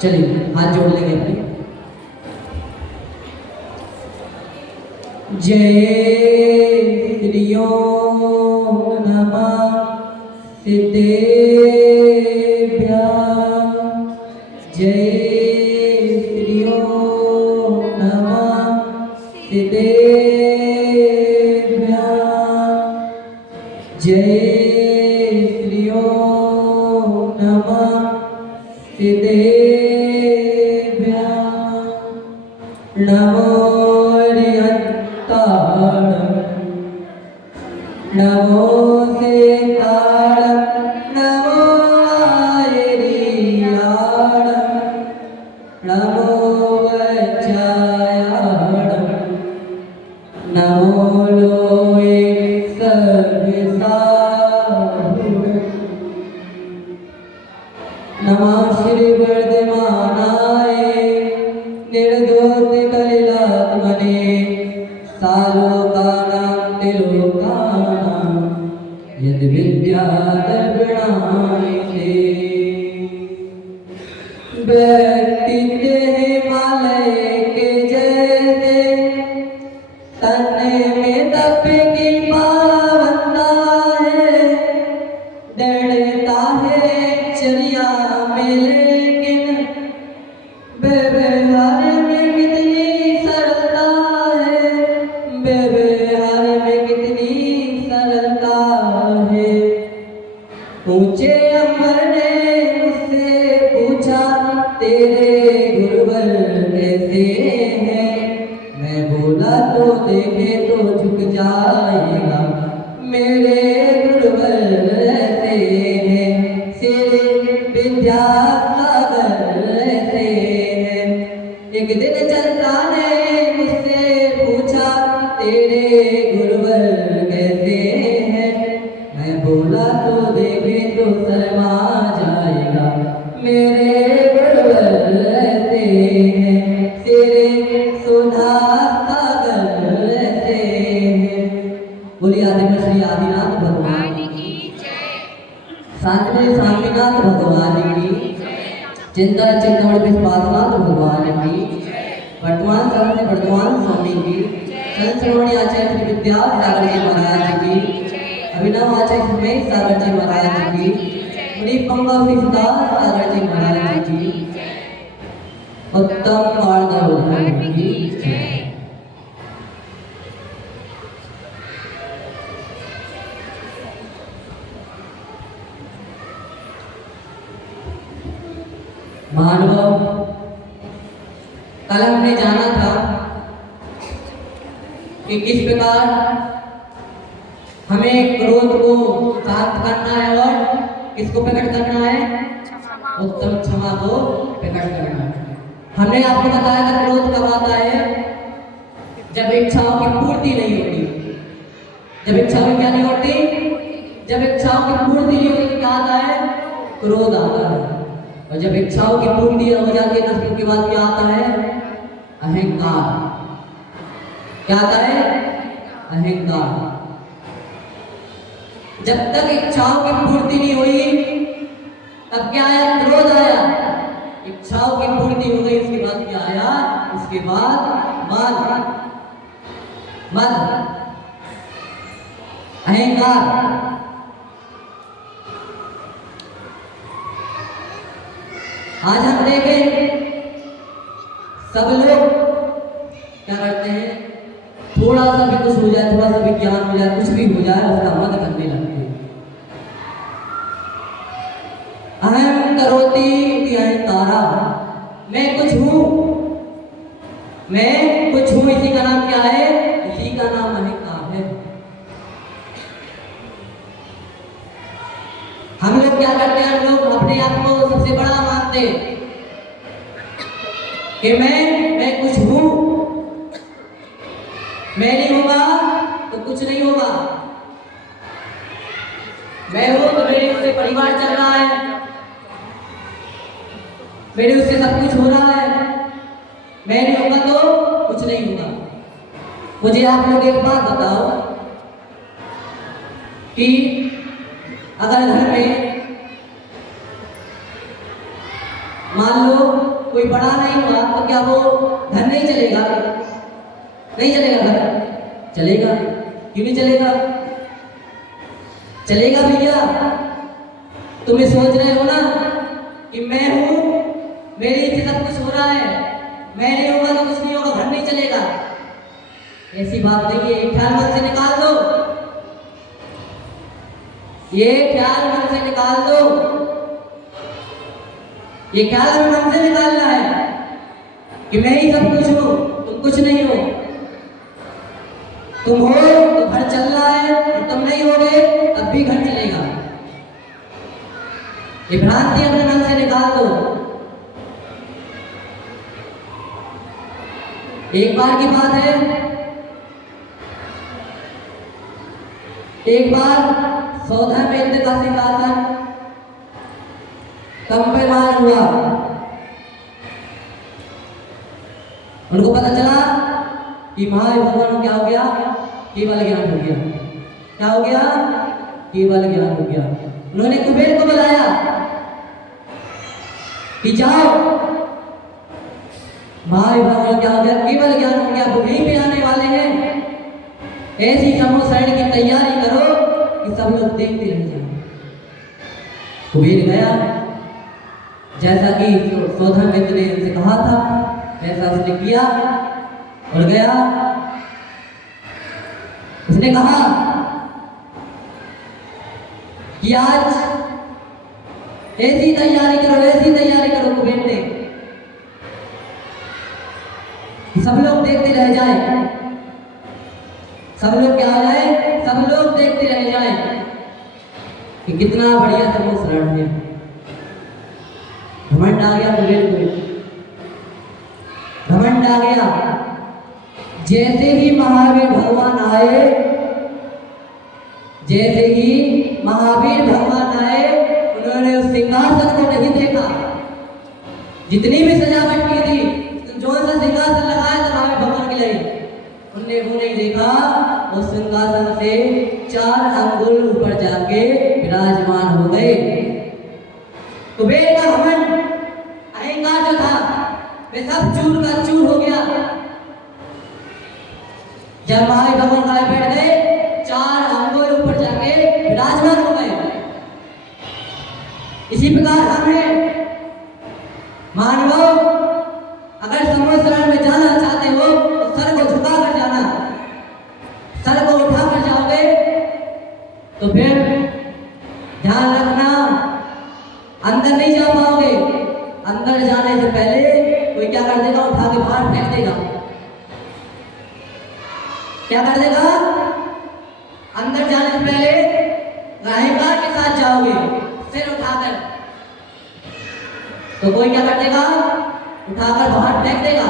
चलिए हाथ जोड़ लेंगे अपने। जय श्रियो नमः सिद्धेभ्य, जय श्रियो नमः सिद्धेभ्य, जय श्रियो नमः सिद्धेभ्य। नमो नमो सीताळं, नमो आयरियाळं, नमो वज्रायाळं, नमो लोये सर्वसाहुळं। नमः श्री वर्धमानाय निर्दोष कलिलात्मने सालोकानां त्रिलोकानां यद् विद्याद्रविणाय व्यक्ति देह हिमालय के जैसे तने में तप की पावनता है, डरता है चर्या में लेकिन व्यवहार में कितनी सरलता है, व्यवहार में कितनी सरलता है। ऊंचे अंबर ने उससे पूछा तेरे गुरुवर कैसे हैं, मैं बोला तो देखे तो झुक जाएगा, मेरे गुरुवर ऐसे हैं, सिर विद्यासागर ऐसे हैं। एक दिन चलता ने मुझसे पूछा तेरे गुरुवर कैसे हैं, मैं बोला तो देखे तो शर्मा जाएगा, मेरे गुरुवर ऐसे हैं, सिर सुधा सागर ऐसे हैं। बोलिए आदिनाथ श्री आदिनाथ भगवान की जय, शांति स्वामीनाथ भगवान की जय, चिंता चिंतामणि विश्वासनाथ भगवान की जय, वर्तमान समय से वर्तमान स्वामी की संत श्रोमणी आचार्य श्री विद्यासागर जी महाराज की, अभिनव आचार्य श्री सागर जी महाराज की, मुनि पंगा श्री सुदास सागर जी महाराज की, उत्तम मार्गदर्शन की जय। मानव, कल हमने जाना था कि किस प्रकार हमें क्रोध को शांत करना है और किसको प्रकट करना है, उत्तम क्षमा को प्रकट करना है। हमने आपको बताया था क्रोध कब आता है, जब इच्छाओं की पूर्ति नहीं होती। जब इच्छाओं क्या नहीं होती, जब इच्छाओं की पूर्ति नहीं होती क्या आता है, क्रोध आता है। और जब इच्छाओं की पूर्ति हो जाती है तो उसके बाद क्या आता है, अहंकार। क्या आता है, अहंकार। जब तक इच्छाओं की पूर्ति नहीं हुई तब क्या आया, क्रोध आया। इच्छाओं की पूर्ति हो गई उसके बाद क्या आया, उसके बाद मद, मद, अहंकार। आज हम देखें सब लोग क्या करते हैं, थोड़ा सा भी कुछ हो जाए, थोड़ा सा भी ज्ञान हो जाए, कुछ भी हो जाए उसका मत करने लगते हैं। अहम करोति इति अहंकारा, मैं कुछ हूँ, मैं कुछ हूँ, इसी का नाम क्या है, इसी का नाम अहंकार है। हम लोग क्या करते हैं, हम लोग अपने आप को सबसे बड़ा मानते हैं कि मैं कुछ हूँ, मैं नहीं होगा तो कुछ नहीं होगा, मैं हूँ तो मेरे उससे परिवार चल रहा है, मेरे उससे सब कुछ हो रहा है, मैं नहीं होगा तो कुछ नहीं होगा। मुझे आप लोग एक बात बताओ कि अगर घर में मान लो कोई बड़ा नहीं हुआ तो क्या वो घर नहीं चलेगा? नहीं चलेगा घर? चलेगा। क्यों नहीं चलेगा? चलेगा भैया। तुम ये सोच रहे हो ना कि मैं हूं, मेरे से सब कुछ हो रहा है, मैं नहीं होगा तो कुछ नहीं होगा, घर नहीं चलेगा। ऐसी बात नहीं है, ख्याल मन से निकाल दो, ये ख्याल मन से निकाल दो, ये ख्याल हमें मन से निकालना है कि मैं ही सब कुछ हूं, तुम कुछ नहीं हो। तुम हो तो घर चल रहा है, और तुम नहीं होगे तब भी घर चलेगा। ये भ्रांति अपने मन से निकाल दो। एक बार की बात है, एक बार सौदा में इंद्र का सिंहासन कंपेमान हुआ। उनको पता चला कि भगवान को क्या हो गया, केवल ज्ञान हो गया। क्या हो गया? केवल ज्ञान हो गया। उन्होंने कुबेर को बुलाया कि जाओ, भगवान क्या हो गया, केवल ज्ञान हो गया, वो यहीं पे आने वाले हैं, ऐसी समूह शरण की तैयारी करो कि सब लोग देखते रह जाए। कुबेर गया, जैसा कि सौधा मित्र ने उनसे कहा था वैसा उसने किया और गया। उसने कहा कि आज ऐसी तैयारी करो, ऐसी तैयारी करो कुबेर ने, सब लोग देखते रह जाए, सब लोग क्या हो जाए, सब लोग देखते रह जाए कि कितना बढ़िया समूह शरण है। घमंड आ गया कुबेर को, घमंड आ गया। जैसे ही महावीर भगवान आए, जैसे ही महावीर भगवान आए, उन्होंने उस सिंहासन को नहीं देखा। जितनी भी सजावट की थी, जो सा सिंहासन लगाया था महावीर भगवान के लिए, उनने वो नहीं देखा। उस सिंहासन से 4 अंगुल ऊपर जाके विराजमान हो गए। कुबेर का घमंड, अहंकार जो था वे सब चूर का चूर हो गया। जब महावीर भगवान आए बैठ गए, 4 अंगुल ऊपर जाके विराजमान हो गए। इसी प्रकार हमें मानव अगर समूह शरण में जाना चाहते हो तो सर को झुका कर जाना, सर को उठा कर जाओगे तो फिर ध्यान रखना अंदर नहीं जा पाओगे। अंदर जाने से पहले कोई क्या कर देगा, उठा के बाहर फेंक देगा। क्या कर देगा? अंदर जाने से पहले अहंकार के साथ जाओगे सिर उठाकर, तो कोई क्या कर देगा, उठाकर बाहर फेंक देगा।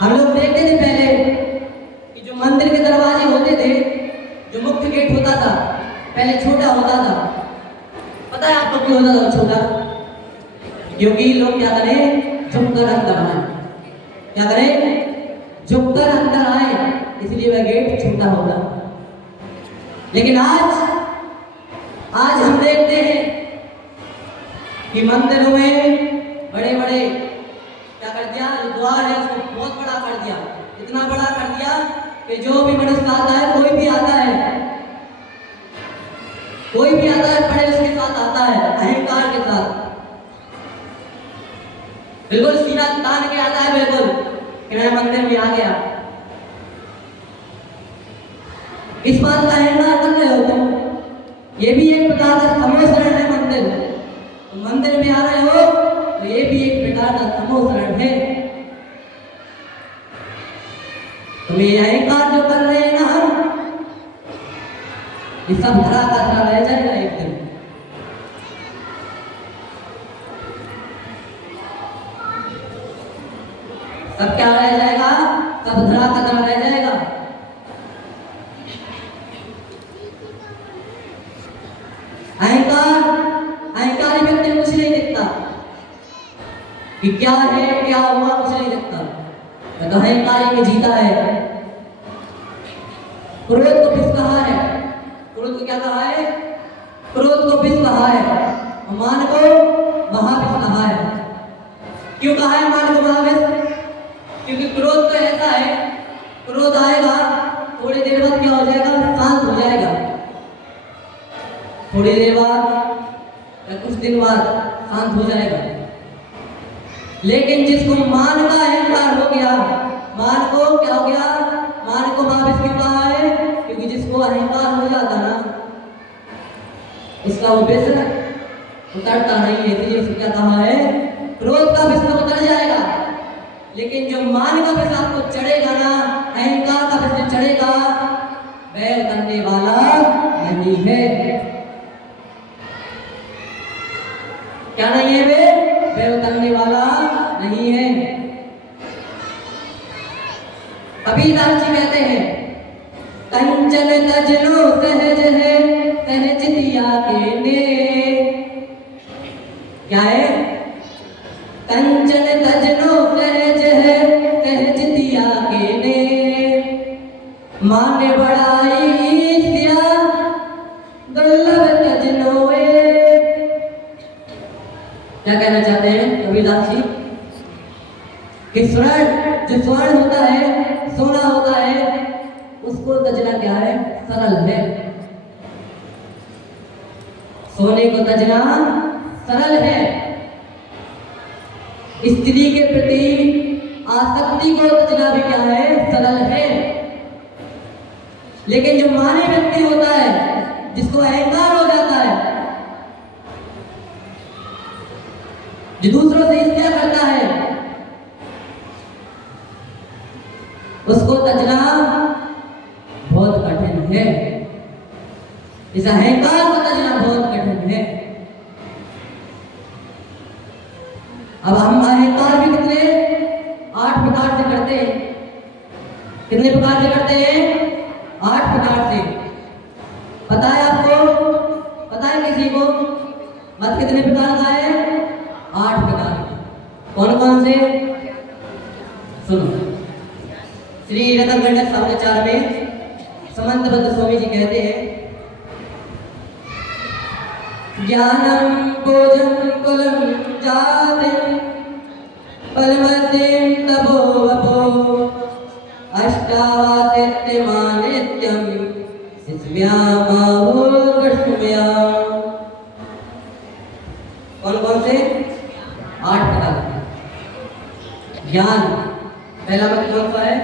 हम लोग देखते थे पहले कि जो मंदिर के दरवाजे होते थे, जो मुख्य गेट होता था पहले छोटा होता था। पता है आपको क्यों होता था छोटा? क्योंकि लोग क्या करें, झुककर अंदर आए। क्या करें? झुककर अंदर आए, इसलिए वह गेट छोटा होता। लेकिन आज हम देखते हैं कि मंदिरों में बड़े बड़े क्या कर दिया, द्वार है उसको बहुत बड़ा कर दिया, इतना बड़ा कर दिया कि जो भी मनुष्य आता है, कोई भी आता है, कोई भी आता है, बड़े उसके साथ आता है अहंकार के साथ, बिल्कुल सीना तान के आता है, बिल्कुल कि मैं मंदिर में आ गया। इस बात का अहंकार कर रहे हो तुम, ये भी एक प्रकार का समोसरण है। मंदिर, तो मंदिर में आ रहे हो तो ये भी एक प्रकार का समोसरण है। तो ये अहंकार जो कर रहे हैं ना हम, ये सब धरा का धरा रह जाएगा एक दिन। सब क्या रह जाएगा? सब धरा का धरा रह जाएगा। अहंकार, अहंकारी व्यक्ति को कुछ नहीं दिखता कि क्या है क्या हुआ, कुछ नहीं दिखता। तो अहंकारी में जीता है। क्रोध को विष कहा है, क्रोध को क्या कहा है? क्रोध को विष कहा है, मान को महाविष कहा है। क्यों कहा है मान को महाविष? क्योंकि क्रोध तो ऐसा है, क्रोध आएगा थोड़ी देर बाद क्या हो जाएगा? शांत हो जाएगा। थोड़ी देर बाद या कुछ दिन बाद शांत हो जाएगा। लेकिन जिसको मान का अहंकार हो गया, मान को क्या हो गया? मान को महाविष क्यों कहा है? क्योंकि जिसको अहंकार हो जाता ना, उसका वो विष उतरता नहीं है, इसलिए उसको क्या कहा है? क्रोध का विष तो उतर जाएगा, लेकिन जो मान का विष आपको चढ़ेगा ना, अहंकार का विष चढ़ेगा, वह उतरने वाला नहीं है। क्या नहीं है? वह उतरने वाला नहीं है। कबीरदास जी कहते हैं, कंचन तजनो सहज है सहज दिया के ने। क्या है? कंचन तजनो सहज है सहज दिया के ने। मान बड़ाई सिया दुर्लभ तजनोए। क्या कहना चाहते हैं कबीरदास जी? कि स्वर्ण, जो स्वर्ण होता है, सोना होता है, उसको तजना क्या है? सरल है। सोने को तजना सरल है। स्त्री के प्रति आसक्ति को तजना भी क्या है? सरल है। लेकिन जो मानी व्यक्ति होता है, जिसको अहंकार हो जाता है, जो दूसरों से ईर्ष्या करता है, उसको तजना बहुत कठिन है। इस अहंकार को तजना बहुत कठिन है। अब हम अहंकार भी कितने 8 प्रकार से करते हैं। कितने प्रकार से करते हैं? 8 प्रकार से। पता है आपको? पता है किसी को? मत कितने प्रकार का है? 8 प्रकार। कौन कौन से? सुनो। श्री रतन गणेश समाचार में समंतबद्ध स्वामी जी कहते हैं, ज्ञानम भोजन कुलम जातिम फलमतिम तपो वपो अष्टावासित्यमानित्यम इस्व्यामाहो कृष्णम्याम। कौन कौन से? 8 प्रकार। ज्ञान, पहला मत कौन सा है?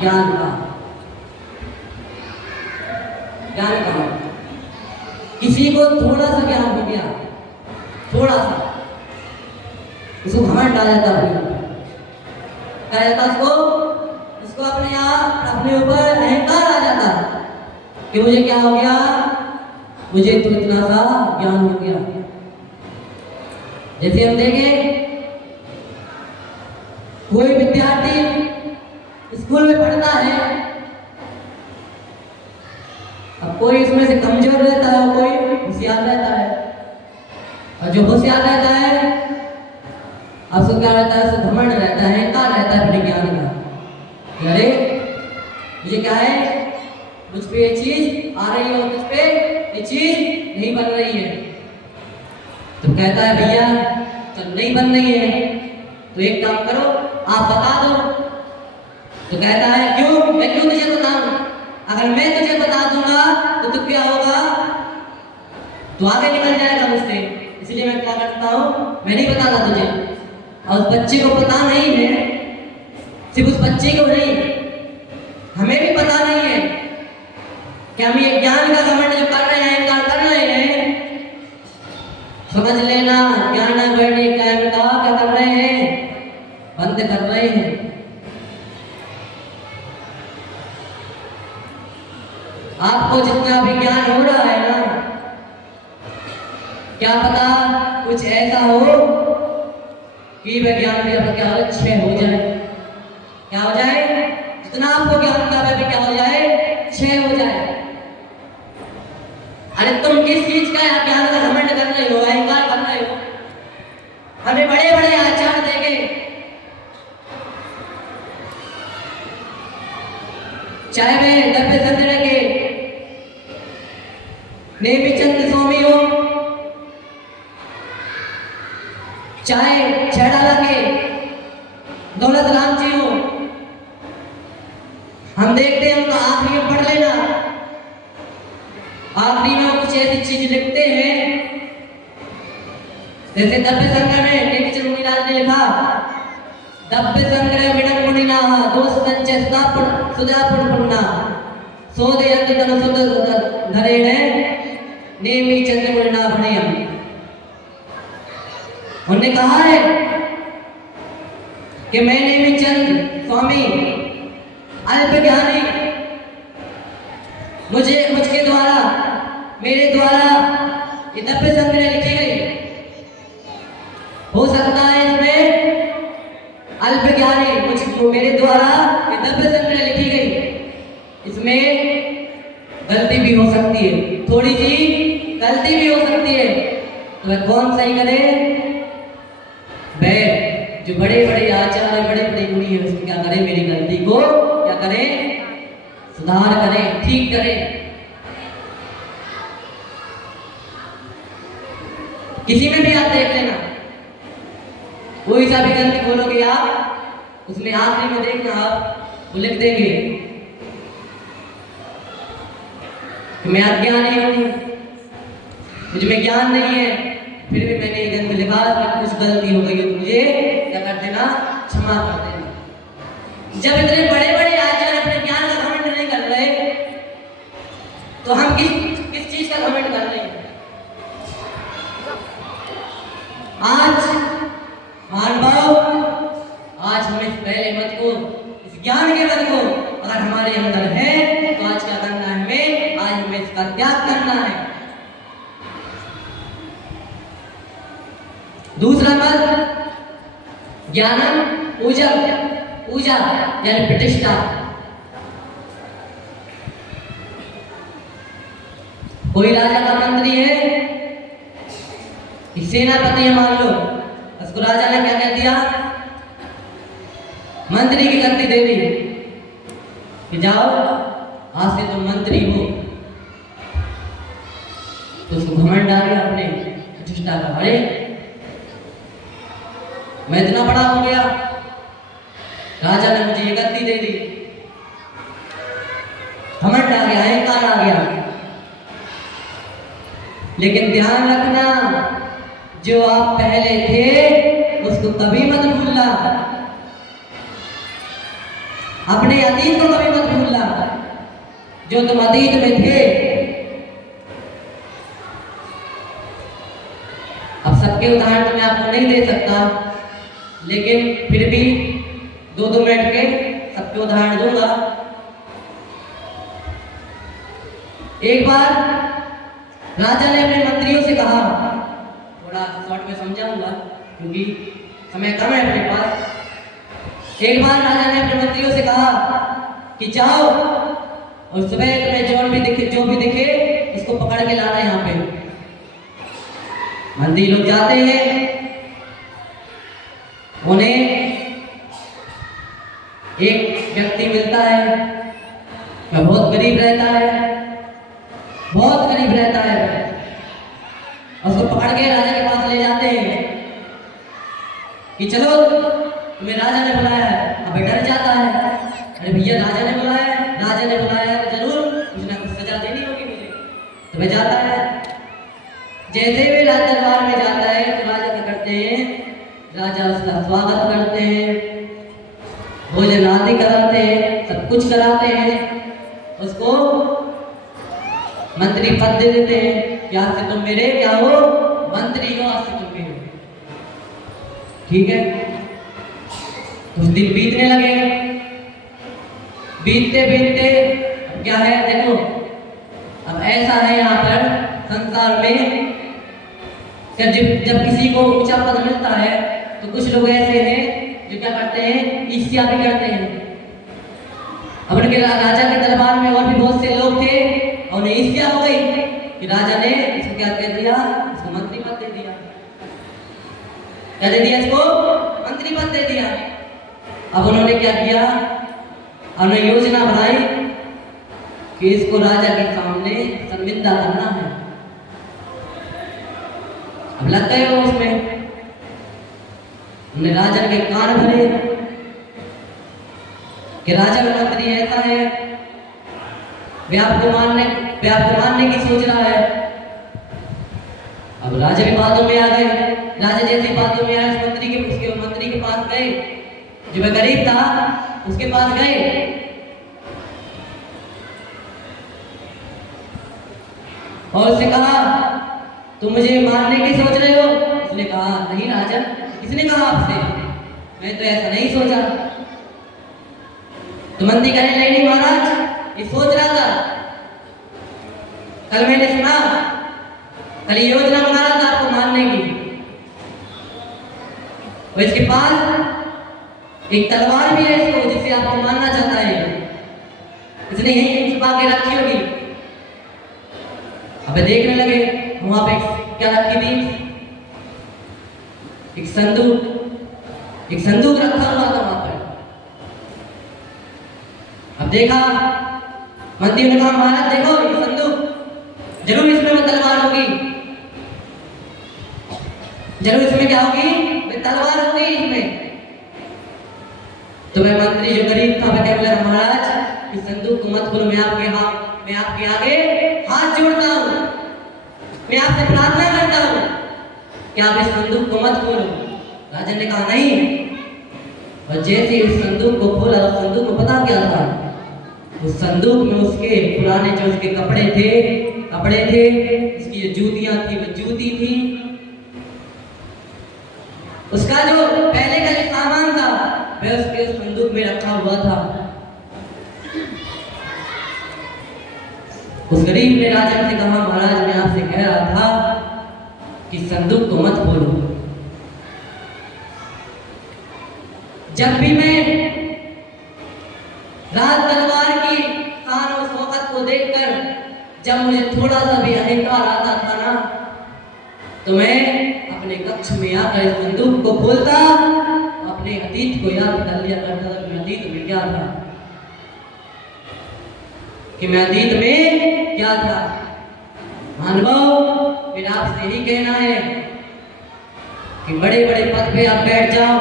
ज्ञान का। ज्ञान का किसी को थोड़ा सा ज्ञान हो गया, थोड़ा सा, उसको घमंड आ जाता है। क्या जाता उसको? उसको अपने आप अपने ऊपर अहंकार आ जाता कि मुझे क्या हो गया? मुझे तो इतना सा ज्ञान हो गया। जैसे हम देखें, कोई विद्यार्थी स्कूल में पढ़ता है, अब कोई इसमें से कमजोर रहता है, कोई होशियार रहता है। और जो होशियार रहता है, अब उसको क्या रहता है? उसको घमंड रहता है, अहंकार रहता है अपने ज्ञान का। अरे ये क्या है? मुझ पे ये चीज आ रही है और मुझ पे ये चीज नहीं बन रही है। तो कहता है भैया चल नहीं बन रही है तो एक काम करो, आप बता दो। तो कहता है क्यों? मैं क्यों तुझे बताऊं? अगर मैं तुझे बता दूंगा तो क्या होगा? तो आगे निकल जाएगा मुझसे। था तुझे, और उस बच्चे को पता नहीं है, सिर्फ उस बच्चे को नहीं, हमें भी पता नहीं है कि हम ये ज्ञान का घमंड जो कर रहे हैं, इनकार कर रहे हैं। समझ लेना, ज्ञान बैठे कायम का क्या कर रहे हैं, बंद कर रहे हैं। आपको जितना भी ज्ञान हो रहा है ना, क्या पता कुछ ऐसा हो कि वह ज्ञान भी आपका क्या क्षय हो जाए। क्या हो जाए? जितना आपको ज्ञान का वह भी क्या हो जाए, क्षय हो जाए। अरे तुम किस चीज का ज्ञान का घमंड कर रहे हो, अहंकार कर रहे हो? हमें बड़े बड़े आचार्य देंगे, चाहे वे दब्बे संतरे के नेमीचंद स्वामी हो, चाहे छेड़ाला के दौलत राम जी हो। हम देखते हैं उनका आखिरी में पढ़ लेना, आखिरी में वो कुछ ऐसी चीज लिखते हैं, जैसे दब्बे संग्रह में नेमीचंद मुनिलाल ने लिखा, दब्बे संग्रह विडंग मुनिना दोष संचय सुदापुर पुन्ना सोदे अंत तन सुद धरे ने नेमीचंद मुनिना भणियम। उन्होंने कहा है कि मैं नेमीचंद स्वामी अल्प ज्ञानी, मुझके द्वारा, मेरे द्वारा ये दब्बे संग्रह लिखी गई। हो सकता है इसमें अल्प ज्ञानी मुझको मेरे द्वारा ये दब्बे संग्रह लिखी गई, इसमें गलती भी हो सकती है, थोड़ी सी गलती भी हो सकती है। तो वह कौन सही करे? वह जो बड़े बड़े आचार्य, बड़े बड़े मुनि है, उसको क्या करे, मेरी गलती को क्या करे, सुधार करे, ठीक करे। किसी में भी आप देख लेना, कोई सा भी गलती बोलोगे आप, उसमें आखिरी में देखना आप वो लिख देंगे कि मैं अज्ञानी हूं, मुझ में ज्ञान नहीं है, फिर भी मैंने इधर में लिखा कि कुछ गलती हो गई है, तो मुझे क्या कर देना, क्षमा कर देना। जब इतने बड़े बड़े आचार्य अपने ज्ञान का घमंड नहीं कर रहे, तो हम किस चीज का घमंड कर रहे हैं? आज मानव, आज हमें इस पहले मत को, इस ज्ञान के मत को अगर हमारे अंदर है, तो आज क्या करना है हमें, आज हमें इसका त्याग करना है। दूसरा मत, ज्ञानम पूजा, पूजा यानी प्रतिष्ठा। कोई राजा का मंत्री है, सेनापति है मान लो, उसको राजा ने क्या कह दिया, मंत्री की गद्दी दे दी कि जाओ आज से तुम मंत्री हो। तो उसको घमंड आ गया अपने प्रतिष्ठा का, अरे मैं इतना बड़ा हो गया, राजा ने मुझे ये गद्दी दे दी, घमंड आ गया, अहंकार आ गया। लेकिन ध्यान रखना, जो आप पहले थे उसको कभी मत भूलना, अपने अतीत को कभी मत भूलना, जो तुम अतीत में थे। अब सबके उदाहरण तो मैं आपको नहीं दे सकता, लेकिन फिर भी 2-2 मिनट के सबके उदाहरण दूंगा। एक बार राजा ने अपने मंत्रियों से कहा, थोड़ा शॉर्ट में समझाऊंगा क्योंकि समय कम है अपने पास। एक बार राजा ने अपने मंत्रियों से कहा कि जाओ और सुबह तुम्हें जो भी दिखे उसको पकड़ के लाना यहाँ पे। मंत्री लोग जाते हैं, उन्हें एक व्यक्ति मिलता है, वह बहुत गरीब रहता है, बहुत गरीब रहता है। उसको पकड़ के राजा के पास ले जाते हैं कि चलो तुम्हें राजा ने बुलाया है। अब डर जाता है, अरे भैया राजा ने बुलाया है, राजा ने बुलाया है तो जरूर कुछ ना कुछ सजा देनी होगी मुझे। तो वह जाता है, जैसे वे राज दरबार में जाता है तो राजा क्या करते हैं, राजा उसका स्वागत करते हैं, भोजन आदि कराते हैं, सब कुछ कराते हैं, उसको मंत्री पद दे देते हैं कि आज से तुम मेरे क्या हो, मंत्री हो, आज से तुम मेरे हो। ठीक है, कुछ दिन बीतने लगे, बीतते बीतते क्या है देखो, अब ऐसा है यहाँ पर संसार में जब किसी को ऊंचा पद मिलता है तो कुछ लोग ऐसे हैं जो क्या करते हैं, ईर्ष्या भी करते हैं। अब उनके राजा के दरबार में और भी बहुत से लोग थे और उन्हें ईर्ष्या हो गई कि राजा ने इसको क्या कह दिया, इसको मंत्री पद दे दिया। क्या दे दिया? इसको मंत्री पद दे दिया। अब उन्होंने क्या किया, उन्होंने योजना बनाई कि इसको राजा के सामने शर्मिंदा करना है। अब लग गए वो उसमें, उन्हें राजा के कान भरे कि राजा का मंत्री ऐसा है, वे आपको मानने की सोच रहा है। अब राजा भी बातों में आ गए। राजा जैसी बातों में आए, उसके मंत्री के पास गए, जो वह गरीब था उसके पास गए और उससे कहा, तुम मुझे मारने की सोच रहे हो? उसने कहा, नहीं राजा। किसने कहा आपसे? मैं तो ऐसा नहीं सोचा। तो मंत्री कहने लगे, नहीं महाराज, ये सोच रहा था, कल मैंने सुना, कल योजना बना रहा था आपको मारने की, और इसके पास एक तलवार भी है इसको, जिससे आपको मारना चाहता है। इसने यही छुपा के रखी होगी। अब देखने लगे, वहां पे क्या रखी थी, एक संदूक रखा हुआ था वहां पर। अब देखा, मंत्री ने कहा, महाराज देखो ये संदूक, जरूर इसमें वो तलवार होगी, जरूर इसमें क्या होगी, वो तलवार होगी इसमें। तो वह मंत्री जो गरीब था वह कहने लगा, महाराज इस संदूक को मत खोलो, मैं आपके आगे हाथ जोड़ता हूं, मैं आपसे प्रार्थना करता हूं कि आप इस संदूक को मत खोलो। राजा ने कहा नहीं। और जैसे उस संदूक को खोला, उस संदूक को पता क्या था, उस संदूक में उसके पुराने जो उसके कपड़े थे, उसकी जो जूतियां थी वो जूती थी, उसका जो पहले का जो सामान था वह उसके संदूक में रखा हुआ था। उस गरीब ने राजा से कहा, महाराज मैं आपसे कह रहा था कि संदूक को मत खोलो। जब भी मैं राज दरबार की शान और शौकत को देखकर जब मुझे थोड़ा सा भी अहंकार आता था ना, तो मैं अपने कक्ष में आकर इस संदूक को खोलता, अपने अतीत को याद कर लिया करता था। मैं अतीत में क्या था, मानव, मेरा आपसे यही कहना है कि बड़े बड़े पद पे आप बैठ जाओ,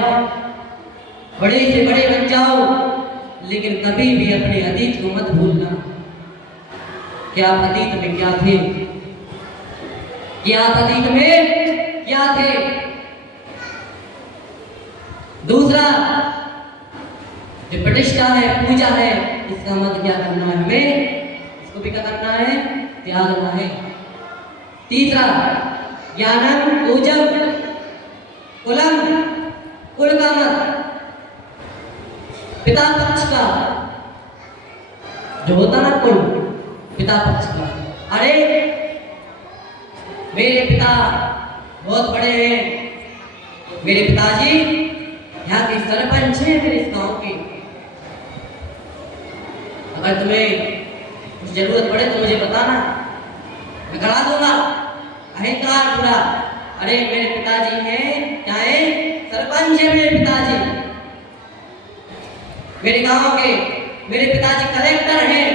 बड़े से बड़े बन जाओ, लेकिन कभी भी अपने अतीत को मत भूलना कि आप अतीत में क्या थे, कि आप अतीत में क्या थे। दूसरा, जो प्रतिष्ठा है, पूजा है, इसका मत क्या करना है, हमें इसको भी क्या करना है, त्यागना है। तीसरा, ज्ञानम पूजम कुलम, कुल का मत, पिता पक्ष का जो होता ना कुल, पिता पक्ष का। अरे मेरे पिता बहुत बड़े हैं, मेरे पिताजी यहाँ के सरपंच हैं मेरे इस गांव के, अगर तुम्हें कुछ जरूरत पड़े तो मुझे बताना, मैं करा दूंगा। अहंकार पूरा, अरे मेरे पिताजी हैं, क्या है, सरपंच है मेरे पिताजी मेरे गांव के, मेरे पिताजी कलेक्टर हैं,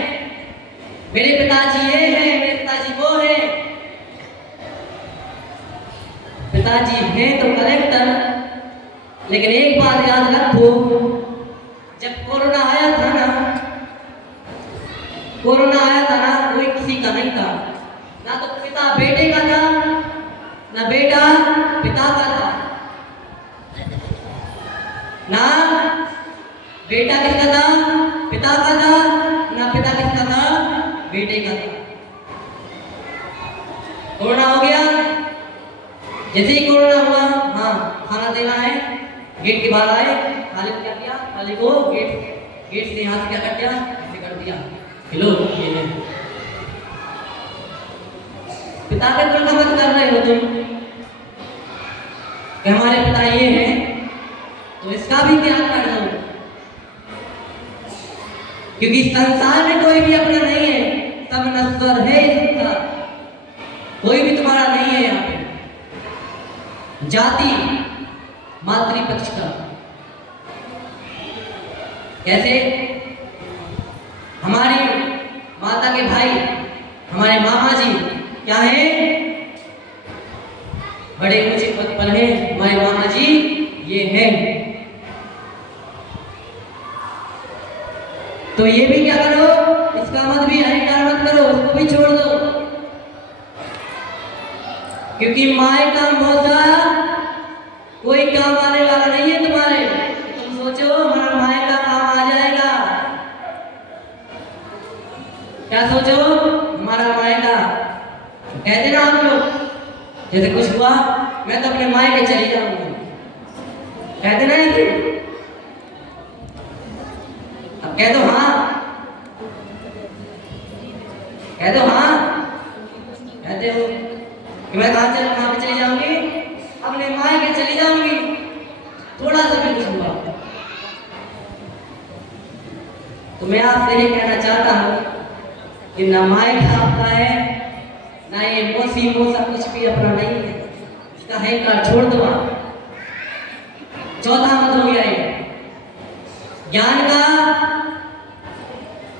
मेरे पिताजी ये हैं, मेरे पिताजी वो हैं। पिताजी हैं तो कलेक्टर, लेकिन एक बात याद रखो, जब कोरोना आया था ना, कोई किसी का नहीं था, ना तो पिता बेटे का था, ना बेटा पिता का था। ना बेटा किसका था, पिता का था, ना पिता किसका था, बेटे का था। कोरोना हो गया, जैसे ही कोरोना हुआ, हाँ खाना देना है, गेट के बाहर आए, थाली को क्या किया, थाली को गेट से यहाँ से क्या कर दिया, ऐसे कर दिया, लो ये ले। पिता के कुल का मत कर रहे हो तुम कि हमारे पिता ये हैं, तो इसका भी त्याग कर दो, क्योंकि संसार में कोई भी अपना नहीं है, सब नश्वर है संसार, कोई भी तुम्हारा नहीं है। यहाँ पे जाति मातृपक्ष का, कैसे हमारी माता के भाई हमारे मामा जी क्या है, बड़े ऊंचे पद पर हैं हमारे मामा जी, ये है। तो ये भी क्या करो, इसका मत भी अहंकार मत करो, उसको भी छोड़ दो, क्योंकि माए का मौसा कोई काम आने वाला नहीं है तुम्हारे। तुम सोचो हमारा माए का काम आ जाएगा, क्या सोचो, हमारा माए का कहते ना आप लोग, जैसे कुछ हुआ मैं तो अपने माए के चली जाऊंगी, कहते ना ऐसे, अब कह दो हाँ, कह दो हाँ, कहते हो कि मैं कहाँ पे चली जाऊंगी, अपने माए के चली जाऊंगी। थोड़ा सा भी कुछ हुआ तो मैं आपसे ये कहना चाहता हूँ कि ना माए का अपना है, ना ये मौसी मौसा कुछ भी अपना नहीं है, इसका अहंकार छोड़ दो। चौथा मत हो गया ये, ज्ञान का,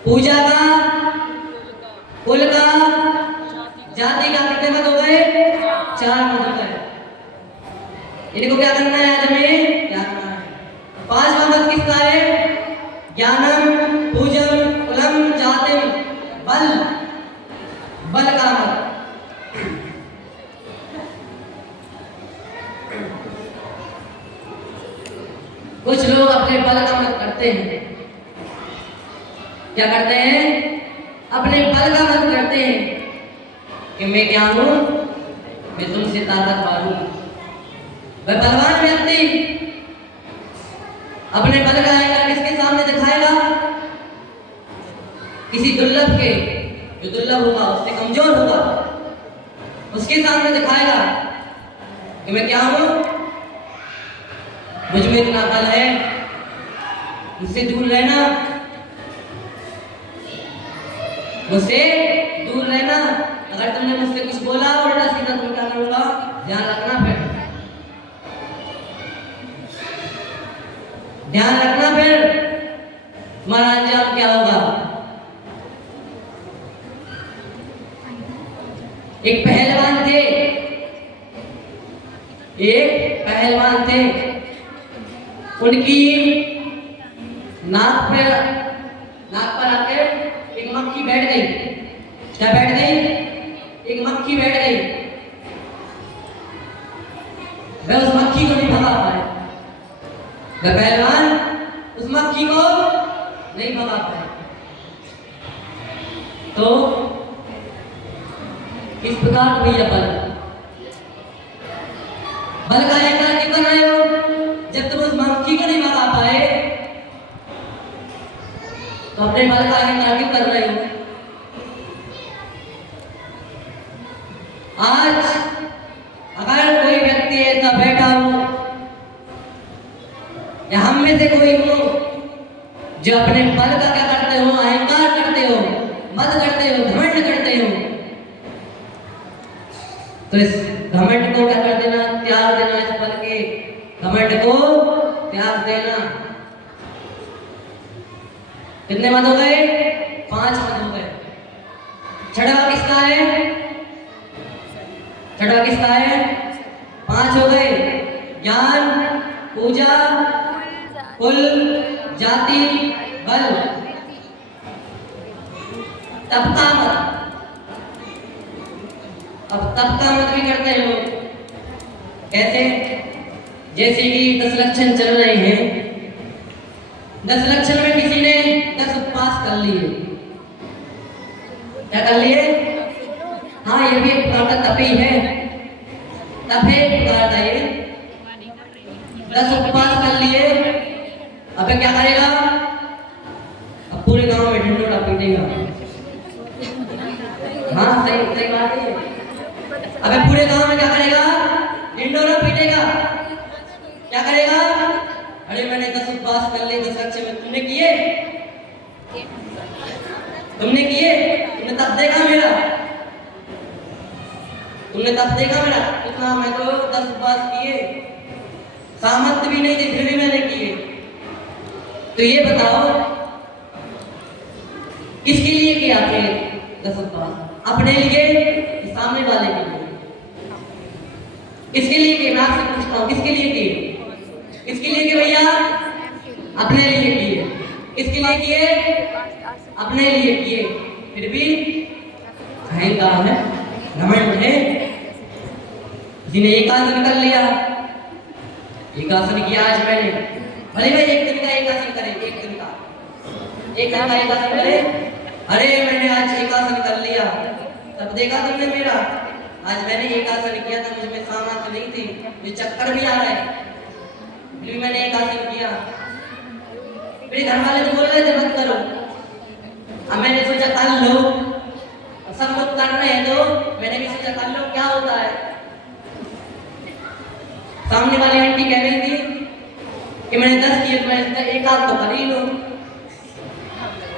पूजा का, कुल का, जाति का, कितने मत हो गए, 4 मत हो गए। इनको क्या करना है आज हमें, क्या करना है। 5वां मत किसका है, ज्ञानम पूजम कुलम जातिम बल, बल का मत। कुछ लोग अपने बल का मत करते हैं, क्या करते हैं, अपने बल का मत करते हैं कि मैं क्या हूं, मैं तुमसे ताकतवर हूं, मैं बलवान व्यक्ति। अपने बल का अहंकार किसके सामने दिखाएगा, किसी दुर्लभ के, जो दुर्लभ होगा उससे कमजोर होगा, उसके सामने दिखाएगा कि मैं क्या हूं, मुझ में इतना बल है, मुझसे दूर रहना, मुझसे दूर रहना। अगर तुमने मुझसे कुछ बोला उल्टा सीधा, तुम क्या करूंगा, ध्यान रखना, फिर ध्यान रखना, फिर तुम्हारा अंजाम क्या होगा। एक पहलवान थे, एक पहलवान थे, उनकी नाक पर आकर एक मक्खी बैठ गई। क्या बैठ गई, एक मक्खी बैठ गई। वह उस मक्खी को नहीं भगा पाए, वह पहलवान उस मक्खी को नहीं भगा पाए। तो इस प्रकार भैया बल का अहंकार क्यों कर रहे हो, जब तुम उस मक्खी को नहीं भगा पाए तो अपने बल का अहंकार क्यों कर रहे हो। आज अगर कोई व्यक्ति ऐसा बैठा हो या हम में से कोई हो जो अपने बल का क्या करते हो, अहंकार करते हो, मत करते हो, घमंड करते हो, तो इस घमंड को क्या कर देना, त्याग देना, इस बल के घमंड को त्याग देना। कितने मत हो गए, 5 मत हो गए। छठा किसका है, छठा किसका है, 5 हो गए, ज्ञान, पूजा, कुल, जाति, बल। तब का मत, अब तब का मत भी करते हैं लोग, कैसे, जैसे कि 10 लक्षण चल रहे हैं, 10 लक्षण में किसी ने 10 उपवास कर लिए। क्या कर लिए? हाँ, ये भी एक प्रकार का तप ही है। तप है एक प्रकार का ये। 10 उपवास कर लिए, अब क्या करेगा? अब पूरे गांव में ढिंढोरा पीटेगा। हाँ, सही सही बात है। अबे पूरे गांव में क्या करेगा? ढिंढोरा पीटेगा। क्या करेगा? अरे मैंने 10 उपवास कर लिए 10 लक्षण में, तुमने किए? तुमने किए? तुमने तब देखा मेरा? तुमने तब देखा मेरा? इतना मैं तो 10 उपवास किए, सामर्थ्य भी नहीं थी फिर भी मैंने किए। तो ये बताओ किसके लिए किया थे 10 उपवास? अपने लिए, सामने वाले के लिए? किसके लिए किए? मैं आपसे पूछता हूँ, किसके लिए किए? किसके लिए किए भैया? अपने लिए किए। किसके लिए किए? अपने लिए किए। फिर भी अहंकार है, घमंड है। किसी ने एक आसन कर लिया, एक आसन किया आज मैंने, भले भाई एक दिन का एक आसन करे, एक दिन का एक आसन करे। अरे मैंने आज एक आसन कर लिया, तब देखा तुमने मेरा? आज मैंने एक आसन किया था, मुझ में सामर्थ्य नहीं थी, मुझे चक्कर भी आ रहा है, फिर भी मैंने एक आसन किया। मेरे घर वाले तो बोल रहे थे मत करो, अब मैंने सोचा कर लो। सब लोग कर रहे हैं तो मैंने भी सोचा कर लो, क्या होता है। सामने वाली आंटी कह रही थी कि मैंने 10 किए, मैंने एक आध तो कर ही लो।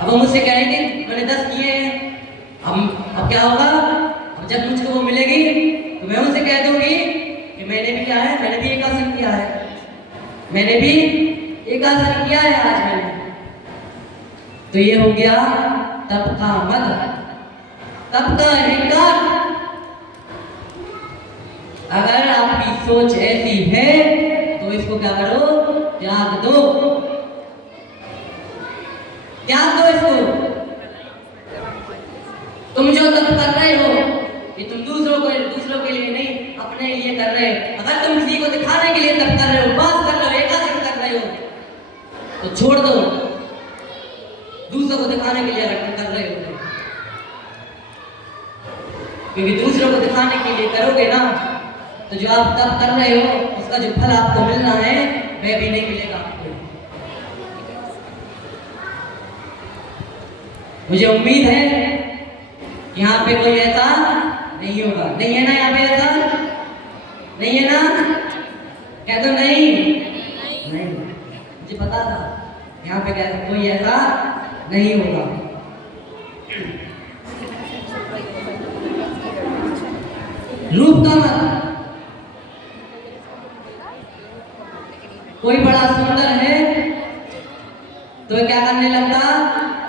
अब वो मुझसे कह रही थी मैंने 10 किए हैं, अब क्या होगा? अब जब मुझको वो मिलेगी तो मैं उनसे कह दूंगी कि मैंने भी किया है, मैंने भी एक आसन किया है, मैंने भी एक आसन किया है आज मैंने। तो ये हो गया तप का मद, तप का अहंकार। अगर आपकी सोच ऐसी है तो इसको क्या करो? त्याग दो, त्याग दो इसको। तुम जो तप कर रहे हो ये तुम दूसरों के लिए नहीं, अपने लिए कर रहे हो। अगर तुम किसी को दिखाने के लिए तप कर रहे हो, उपास कर रहे हो, एकादशी कर रहे हो, तो छोड़ दो। दूसरों को दिखाने के लिए अगर कर रहे हो, क्योंकि दूसरों को दिखाने के लिए करोगे ना तो जो आप तप कर रहे हो उसका जो फल आपको मिलना है वह भी नहीं मिलेगा आपको। मुझे उम्मीद है यहाँ पे कोई ऐसा नहीं होगा, नहीं है ना? यहाँ पे ऐसा नहीं है ना? कह दो नहीं, नहीं। मुझे पता था यहाँ पे क्या कोई ऐसा नहीं होगा। रूप का मत, कोई बड़ा सुंदर है तो क्या करने लगता?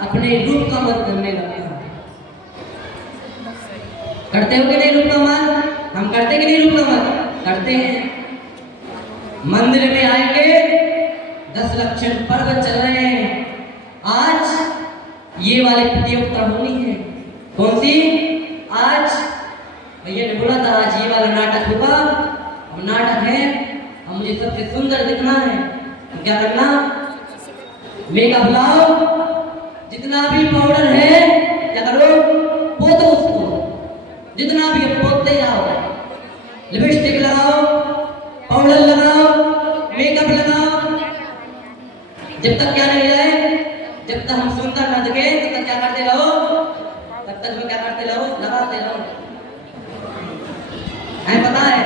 अपने रूप का मत करने लगता। करते हो कि नहीं रूप का मत? हम करते कि नहीं रूप का मत? करते हैं। मंदिर में आएंगे, 10 लक्षण पर्व चल रहे हैं। आज ये वाली प्रतियोगिता होनी है। कौन सी? आज भैया ने बोला था आज ये वाला नाटक होगा। अब नाटक है, अब मुझे सबसे सुंदर दिखना है तो क्या करना? मेकअप लाओ, जितना भी पाउडर है क्या करो? पोतो उसको, जितना भी पोतते जाओ। लिपस्टिक लगाओ, पाउडर लगाओ, मेकअप लगाओ, जब तक क्या नहीं जाए, जब तक हम सुंदर न दिखे तब तक क्या करते रहो? तब तक में क्या करते रहो? लगाते रहो। हमें पता है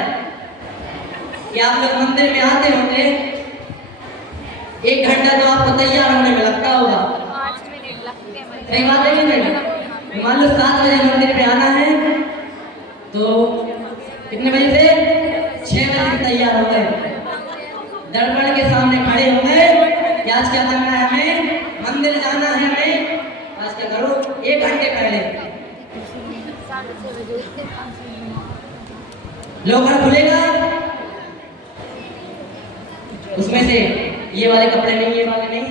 कि आप लोग मंदिर में आते होंगे, 1 घंटा तो आपको तैयार होने में लगता होगा। 5 मिनट लगते हैं। सही बात है कि नहीं? मान लो 7 बजे मंदिर में आना है तो कितने बजे से? 6 बजे तैयार हो गए, दर्पण के सामने खड़े हो गए कि आज क्या करना है? हमें मंदिर जाना है। हमें आज क्या करो? 1 घंटे पहले लोकर खुलेगा, उसमें से ये वाले कपड़े नहीं, ये वाले नहीं,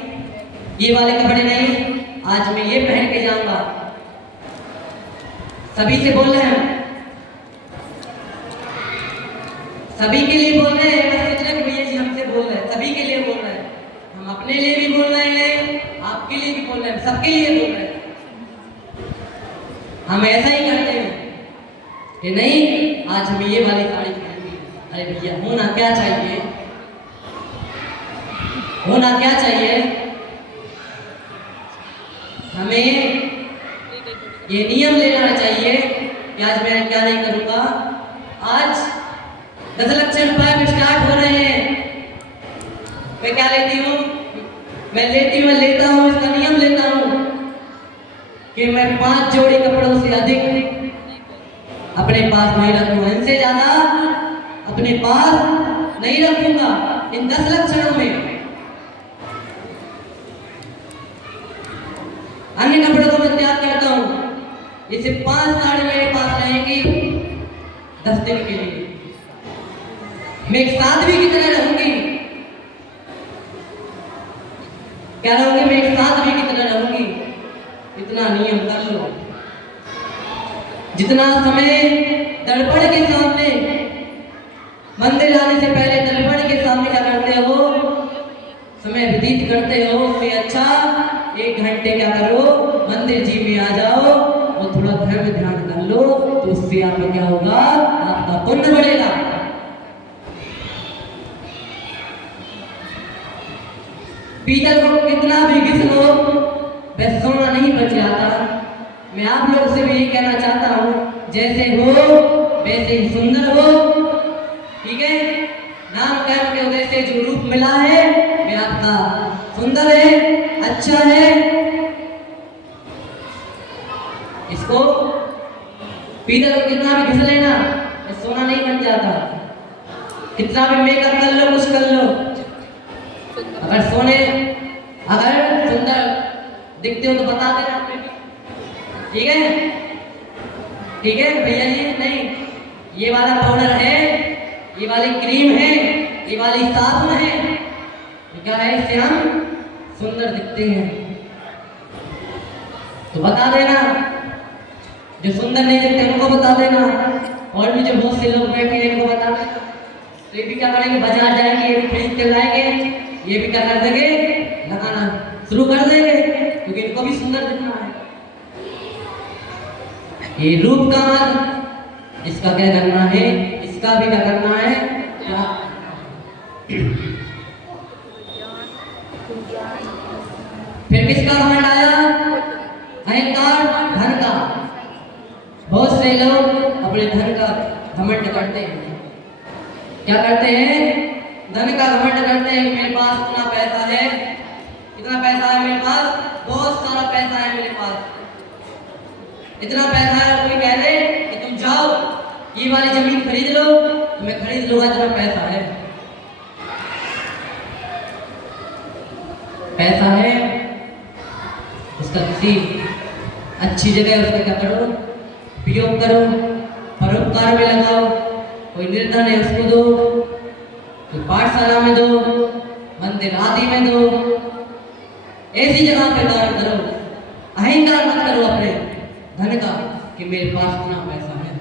ये वाले कपड़े नहीं, आज मैं ये पहन के जाऊंगा। सभी से बोल रहे हैं, सभी के लिए बोल रहे हैं। भैया जी हमसे बोल रहे हैं, सभी के लिए बोल रहे हैं, हम अपने लिए भी बोल रहे हैं सबके लिए बोल रहे हैं। हम ऐसा ही करते हैं कि नहीं आज हम ये वाली साड़ी पहनेंगे। अरे भैया होना क्या चाहिए, होना क्या चाहिए, हमें ये नियम लेना चाहिए कि आज मैं क्या नहीं करूंगा। आज 10 लाख रुपए में स्टार्ट हो रहे हैं, मैं क्या लेती हूँ, मैं लेता हूँ इसका नियम लेता हूँ कि मैं 5 जोड़ी कपड़ों से अधिक अपने पास नहीं रखूंगा, इनसे ज्यादा अपने पास नहीं रखूंगा। इन 10 लक्षणों में अन्य कपड़ों को मैं त्याग करता हूँ। इसे 5 साड़ी मेरे पास रहेंगी 10 दिन के लिए। मैं एक साध्वी की तरह रहूंगी, क्या रहूंगी, मैं एक साध्वी की तरह रहूंगी। इतना नियम कर लो। जितना समय दर्पण के सामने, मंदिर आने से पहले दर्पण के सामने क्या करते हो, समय व्यतीत करते हो, उससे अच्छा 1 घंटे क्या करो, मंदिर जी में आ जाओ और थोड़ा धर्म ध्यान कर लो, तो उससे आपको क्या होगा, आपका पुण्य बढ़ेगा। पीतल को कितना भी घिस लो वह सोना नहीं बच जाता। मैं आप लोग से भी यही कहना चाहता हूँ, जैसे हो वैसे ही सुंदर हो, ठीक है। नाम कर्म के उदय से जो रूप मिला है वह आपका सुंदर है, अच्छा है। इसको पीतल को कितना भी घिस लेना सोना नहीं बन जाता। कितना भी मेकअप कर लो, कुछ कर लो, अगर सुंदर दिखते हो तो बता देना, ठीक है, ठीक है भैया जी। नहीं, ये वाला पाउडर है, ये वाली क्रीम है, ये वाली साबुन है, क्या है, इससे हम सुंदर दिखते हैं, तो बता देना। जो सुंदर नहीं दिखते उनको बता देना, और भी जो बहुत से लोग बैठे हैं इनको बता देना। तो ये भी क्या करेंगे, बाजार जाएंगे, ये भी खरीद के लाएंगे, ये भी क्या कर देंगे, लगाना शुरू कर देंगे, क्योंकि इनको भी सुंदर दिखना है। ये रूप का मन, इसका क्या करना है, इसका भी क्या करना है। फिर किसका घमंड आया, अहंकार, धन का। बहुत से लोग अपने धन का घमंड करते हैं। क्या करते हैं, धन का घमंड करते हैं। मेरे पास इतना पैसा है, इतना पैसा है मेरे पास, बहुत सारा पैसा है मेरे पास, इतना पैसा है। कोई कह दे कि तुम जाओ ये वाली जमीन खरीद लो, तो मैं खरीद लूंगा, इतना पैसा है। पैसा है, उसका किसी अच्छी जगह उसका क्या करो, उपयोग करो, परोपकार में लगाओ। कोई निर्धन है उसको दो, कोई पाठशाला में दो, मंदिर आदि में दो, ऐसी जगह पे दान करो। अहंकार मत करो अपने धन का कि मेरे पास इतना पैसा है।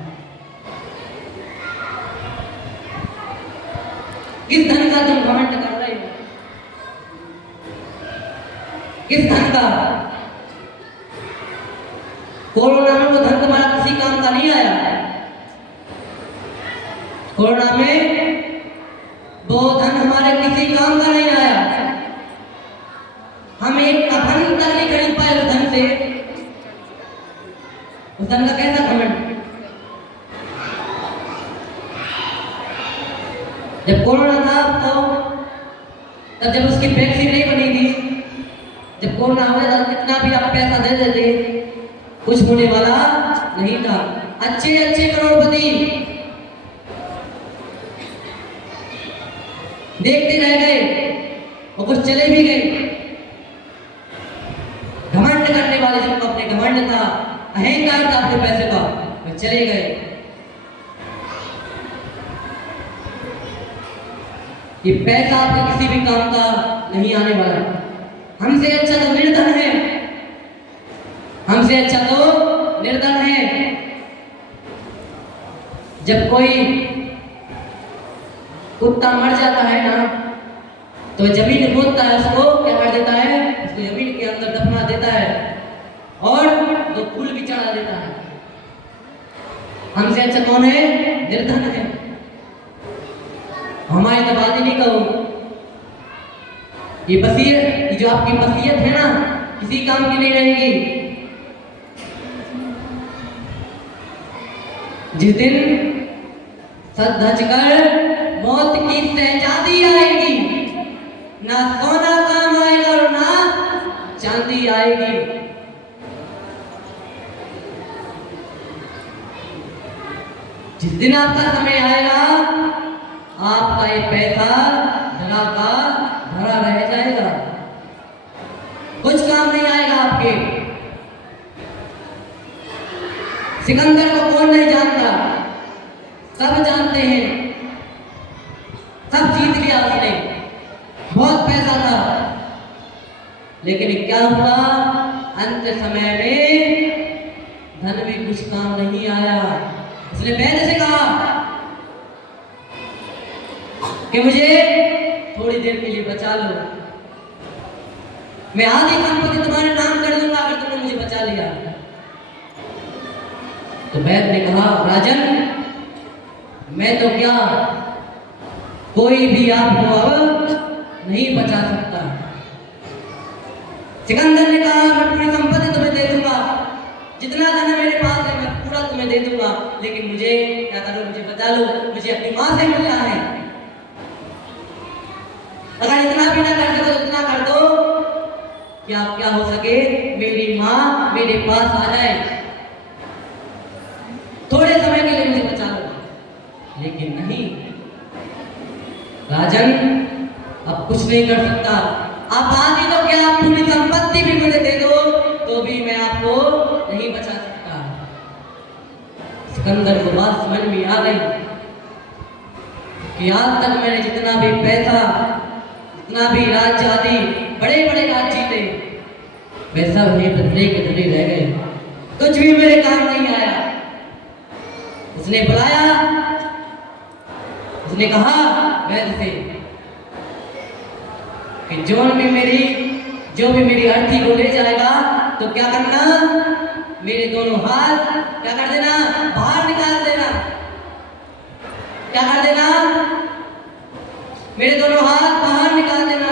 किस धन का तुम घमंड कर रहे हो, किस धन का। कोरोना में वो धन तुम्हारा किसी काम का नहीं आया। कोरोना में वो धन हमारे किसी काम का नहीं आया। हम एक कफन तक नहीं खरीद पाए उस धन से। उस धन का कैसा घमंड। जब कोरोना था तो तब जब उसकी वैक्सीन नहीं बनी थी, जब कोरोना हो जाता कितना भी आप पैसा दे देते कुछ होने वाला नहीं था। अच्छे अच्छे करोड़पति देखते रह गए और कुछ चले भी गए। घमंड करने वाले जिनको अपने घमंड था, अहंकार था अपने पैसे का, वो चले गए। ये पैसा आपके किसी भी काम का नहीं आने वाला। हमसे अच्छा तो निर्धन है, हमसे अच्छा तो निर्धन है। जब कोई कुत्ता मर जाता है ना, तो जमीन खोदता है, उसको क्या कर देता है, उसको जमीन के अंदर दफना देता है। और दो फूल भी चढ़ा देता है। हमसे अच्छा कौन है? निर्धन है। हमारी तो बात ही नहीं कहो। ये वसीयत, ये जो आपकी वसीयत है ना, किसी काम की नहीं रहेगी। जिस दिन सद धज कर मौत की शहजादी आएगी, ना सोना काम आएगा और ना चांदी आएगी। जिस दिन आपका समय आएगा, आपका ये पैसा धरा का धरा रह जाएगा, कुछ काम नहीं आएगा आपके। सिकंदर को कौन नहीं जानता? सब जानते हैं। सब जीत लिया उसने, बहुत पैसा था, लेकिन क्या हुआ? अंत समय में धन भी कुछ काम नहीं आया। उसने पहले से कहा कि मुझे थोड़ी देर के लिए बचा लो, मैं आधी संपत्ति तुम्हारे नाम कर दूंगा अगर तुमने मुझे बचा लिया। तो वैद्य ने कहा, राजन, मैं तो क्या, कोई भी आपको अब नहीं बचा सकता। सिकंदर ने कहा, मैं पूरी संपत्ति तुम्हें दे दूंगा, जितना धन मेरे पास है मैं पूरा तुम्हें दे दूंगा, लेकिन मुझे क्या करो, मुझे बचा लो, मुझे अपनी मां से मिलना है। अगर इतना भी ना कर सको तो इतना कर दो कि आप क्या हो सके, मेरी मां मेरे पास आ जाए, थोड़े समय के लिए मुझे बचा लो। लेकिन नहीं राजन, अब कुछ नहीं कर सकता। आप आदि तो क्या, आप पूरी संपत्ति भी मुझे दे दो तो भी मैं आपको नहीं बचा सकता। सिकंदर को बात समझ में आ गई कि आज तक मैंने जितना भी पैसा, जितना भी राज्य आदि बड़े बड़े राज जीते, वैसा भी धरे के धरे रह गए, कुछ भी मेरे काम नहीं आया। उसने बुलाया, उसने कहा वैद्य से कि जो भी मेरी अर्थी को ले जाएगा तो क्या करना, मेरे दोनों हाथ क्या कर देना, बाहर निकाल देना। क्या कर देना? मेरे दोनों हाथ बाहर निकाल देना,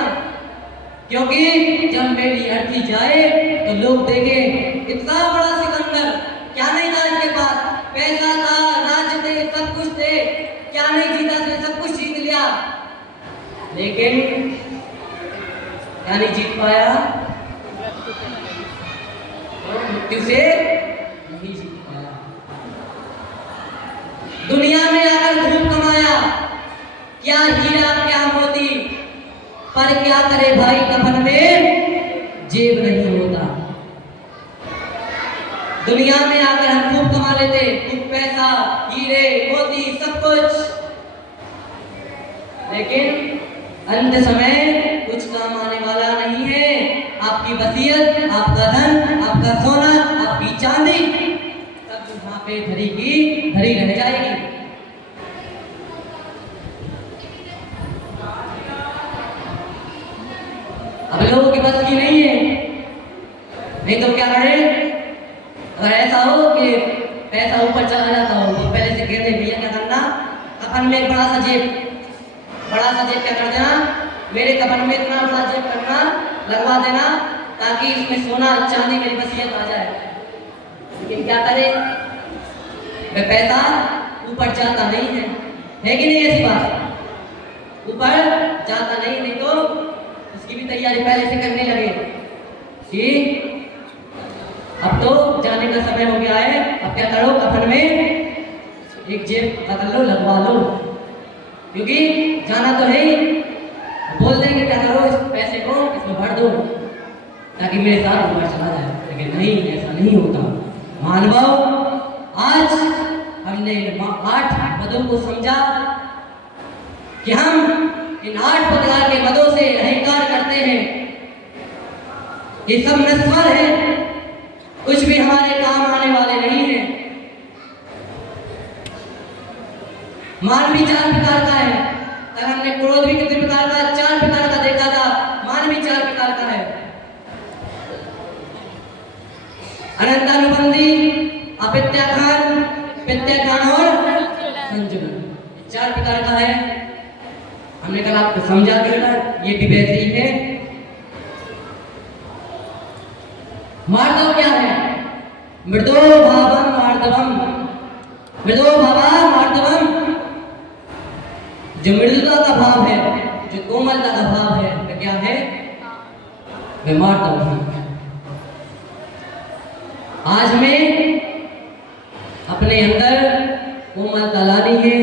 क्योंकि जब मेरी अर्थी जाए तो लोग देखें इतना बड़ा सिकंदर, क्या नहीं था इसके पास, पैसा था, राज्य थे, सब कुछ थे, क्या नहीं जीता, इसने सब कुछ जीत लिया, लेकिन क्या नहीं जीत पाया, मृत्यु से नहीं जीत पाया। दुनिया में आकर खूब कमाया, क्या हीरा क्या मोती, पर क्या करे भाई, कफन में जेब नहीं होता। दुनिया में आकर हम खूब कमा लेते, खूब पैसा, हीरे मोती सब कुछ, लेकिन अंत समय कुछ काम आने वाला नहीं है। आपकी वसीयत, आपका धन, आपका सोना, आपकी चांदी सब वहां पे धरी की धरी रह जाएगी। अब लोगों की बस की नहीं है, नहीं तो क्या करें? अगर ऐसा हो कि पैसा ऊपर चला जाता हो तो पहले से कहते भैया क्या करना, कफन में एक बड़ा सा जेब क्या कर देना, मेरे कफन में इतना बड़ा जेब करना, लगवा देना, ताकि इसमें सोना चांदी मेरी वसीयत आ जाए। लेकिन क्या करें, वह पैसा ऊपर जाता नहीं है कि नहीं? ऐसी बात ऊपर जाता नहीं तो उसकी भी तैयारी पहले से करने लगे कि अब तो जाने का समय हो गया है, अब क्या करो, कफन में एक जेब कर लो, लगवा लो, क्योंकि जाना तो है ही। बोल देंगे क्या करो, इस पैसे को इसमें भर दो ताकि मेरे साथ ऊपर चला जाए, लेकिन नहीं, ऐसा नहीं होता। मानव, आज हमने 8 पदों को समझा कि हम इन 8 प्रकार के पदों से अहंकार करते हैं, ये सब नश्वर है, कुछ भी हमारे काम आने वाले नहीं है। मान भी 4 प्रकार का है, कल हमने क्रोध भी कितने प्रकार का, 4 प्रकार का देखा था, मान भी 4 प्रकार का है। ग्रंथानुबंधी, अपित्याखान, पित्याखान और संजुगन, 4 प्रकार का है। हमने कल आपको समझा दिया, ये भी वैसे ही है। मार्दव क्या है? मृदो भावम मार्दवम, मृदो भावा मार्दवम, जो मृदुता का भाव है, जो कोमलता का भाव है, वह क्या है? वह मार्दव है। आज में अपने अंदर कोमलता लानी है,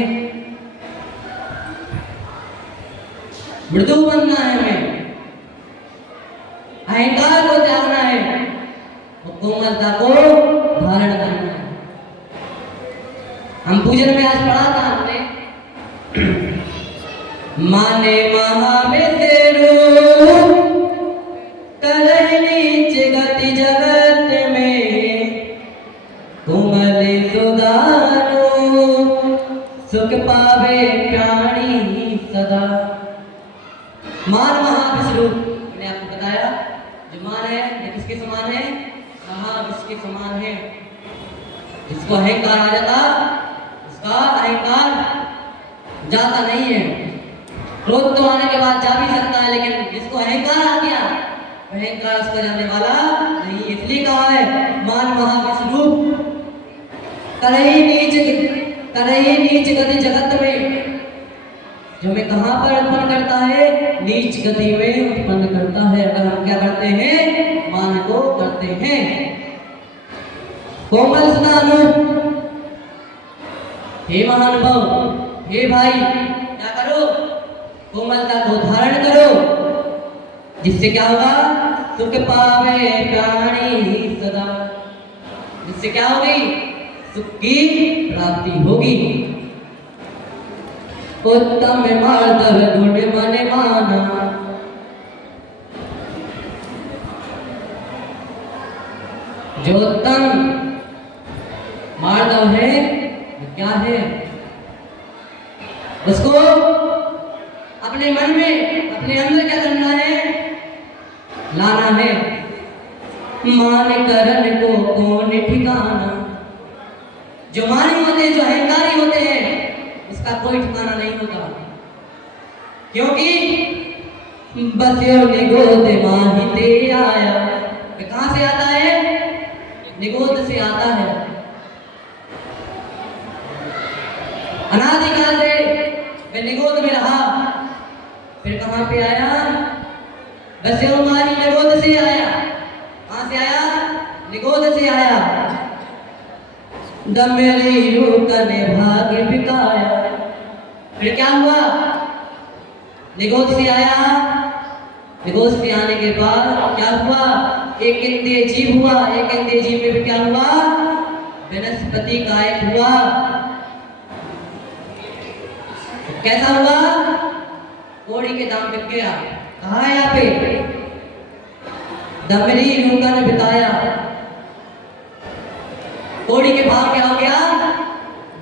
मृदु बनना है, हमें अहंकार को त्यागना है और कोमलता को धारण करना है। हम पूजन में आज पढ़ा था हमने, माने महाविष्णु करे नीच गति जगत में, कोमल सुदानु सुख पावे प्राणी सदा। मान महाविष्णु, मैंने आपको बताया, जो मान है ये किसके समान है? महाविष्णु के समान है। जिसको अहंकार आ जाता, उसका अहंकार जाता नहीं है। क्रोध तो आने के बाद जा भी सकता है, लेकिन जिसको अहंकार आ गया, अहंकार उसका जाने वाला नहीं। इसलिए कहा है मान महाविष्णु करही नीच गति जगत में, जो हमें कहाँ पर उत्पन्न करता है? नीच गति में उत्पन्न करता है। अगर हम क्या करते हैं? मान को करते हैं। कोमल सुदानु, हे महानुभाव, हे भाई, क्या करो? कोमलता को धारण करो, जिससे क्या होगा? सुख पावे प्राणी सदा, जिससे क्या होगी? सुख की प्राप्ति होगी। उत्तम मार्दव गुण मन माना, जो उत्तम मार्दव है वो क्या है? उसको अपने मन में, अपने अंदर क्या करना है? लाना है। मान करन को कौन ठिकाना, जो मानी होते हैं, जो अहंकारी होते हैं, इसका कोई ठिकाना नहीं होता, क्योंकि बस्यो निगोद माहिते आया। कहां से आता है? निगोद से आता है। अनादिकाल से वह निगोद में रहा, फिर कहां पे आया? बस्यो मारी निगोद से आया। कहां से आया? निगोद से आया। दमेरी रूकने भाग्य बिकाया। फिर क्या हुआ? निगोद से आया। निगोद से आने के बाद क्या हुआ? एक इंद्रिय जीव हुआ। एक इंद्रिय जीव में भी क्या हुआ? वनस्पति कायक हुआ। कैसा हुआ? कोड़ी के दाम बिक गया। कहा है यहाँ पे? दमरी रूकन बिताया। कोड़ी के भाव क्या हो गया?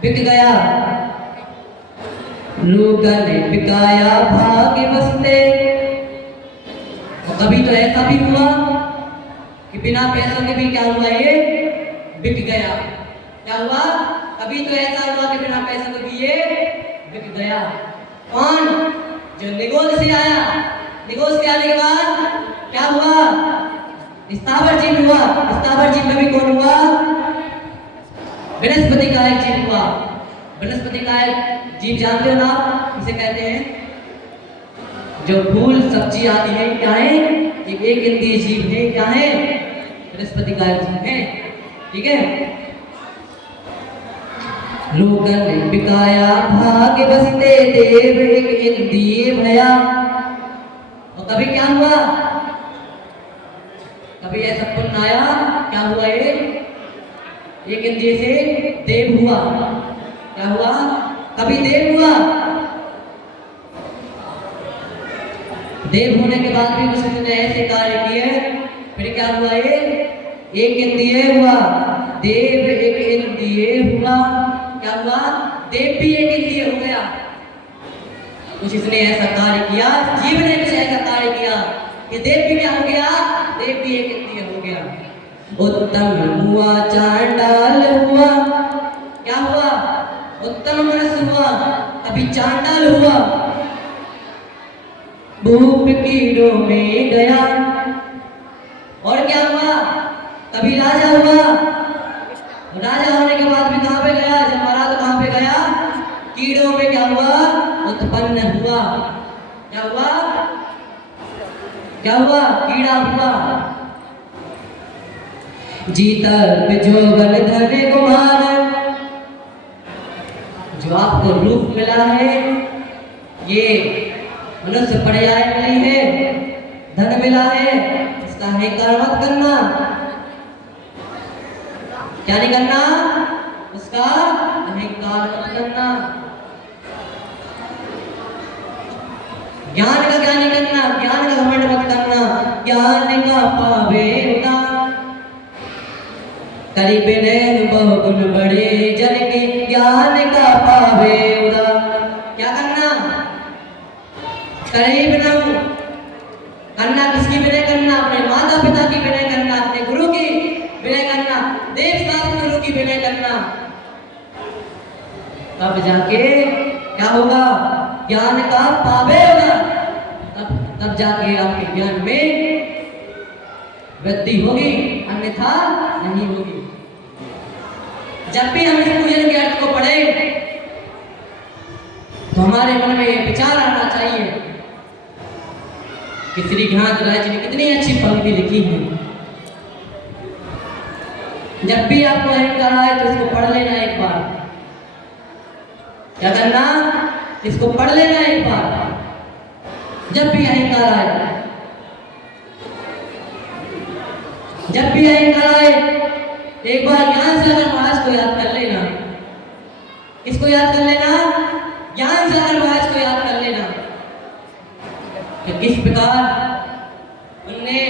बिक गया। रूकन बिकाया भाग्य बसते। और कभी तो ऐसा भी हुआ कि बिना पैसों के भी क्या हुआ? ये बिक गया। क्या हुआ? कभी तो ऐसा हुआ कि बिना पैसों के भी ये बिक गया। कौन? जो निगोद से आया। निगोद से आने के बाद क्या हुआ? स्थावर जीव हुआ। स्थावर जीव में भी कौन हुआ? वनस्पति का एक जीव हुआ। वनस्पति का एक जीव जानते हो ना, इसे कहते हैं जो फूल सब्जी आदि है, क्या है? एक इंद्रिय जीव है। क्या है? वनस्पति का एक जीव है। ठीक है। लोकन बिकाया भाग्य बसते देव एक इंद्रिय भया। और कभी क्या हुआ? कभी ऐसा पुण्य आया, क्या हुआ? ये एक इंद्रिय से देव हुआ। क्या हुआ? कभी देव हुआ। देव होने के बाद भी कुछ उसने ऐसे कार्य किए, फिर क्या हुआ? ये एक इंद्रिय हुआ। देव एक इंद्रिय हुआ। क्या हुआ? देव भी एक इंद्रिय हो गया। कुछ इसने ऐसा कार्य किया, जीव ने कुछ ऐसा कार्य किया कि देव भी क्या हो गया? देव भी एक इंद्रिय हो गया। उत्तम हुआ चांडाल हुआ, क्या हुआ? उत्तम मनुष्य हुआ, कभी चांडाल हुआ। भूप कीड़ों में गया, और क्या हुआ? कभी राजा हुआ, राजा होने के बाद भी कहां पे गया? जब मरा तो कहां पे गया? कीड़ों में क्या हुआ? उत्पन्न हुआ। क्या हुआ? क्या हुआ? कीड़ा हुआ। जीता जो बन धने कुमार, जो आपको रूप मिला है, ये मनुष्य पर्याय मिली है, धन मिला है, इसका अहंकार मत करना। क्या नहीं करना? उसका अहंकार मत करना। ज्ञान का क्या नहीं करना? ज्ञान का घमंड मत करना। ज्ञान का पावे उदा, करीब ने बहुगुण बड़े जन के, ज्ञान का पावे उदा। क्या करना? करीब न करना। किसकी विनय करना? अपने माता पिता की विनय करना, अपने गुरु की विनय करना, देव शास्त्र गुरु की विनय करना। तब जाके क्या होगा? ज्ञान का पावे होगा। तब जाके आपके ज्ञान में वृद्धि होगी, अन्यथा नहीं होगी। जब भी हम इस पूजन के अर्थ को पढ़े तो हमारे मन में यह विचार आना चाहिए कि श्री ज्ञान राय जी ने कितनी अच्छी पंक्ति लिखी है। जब भी आपको अहंकार आए तो इसको पढ़ लेना एक बार। क्या करना? इसको पढ़ लेना एक बार। जब भी अहंकार आए, जब भी अहंकार आए, एक बार ज्ञान सागर महाराज को याद कर लेना। किसको याद कर लेना? ज्ञान सागर महाराज को याद कर लेना कि किस प्रकार उनने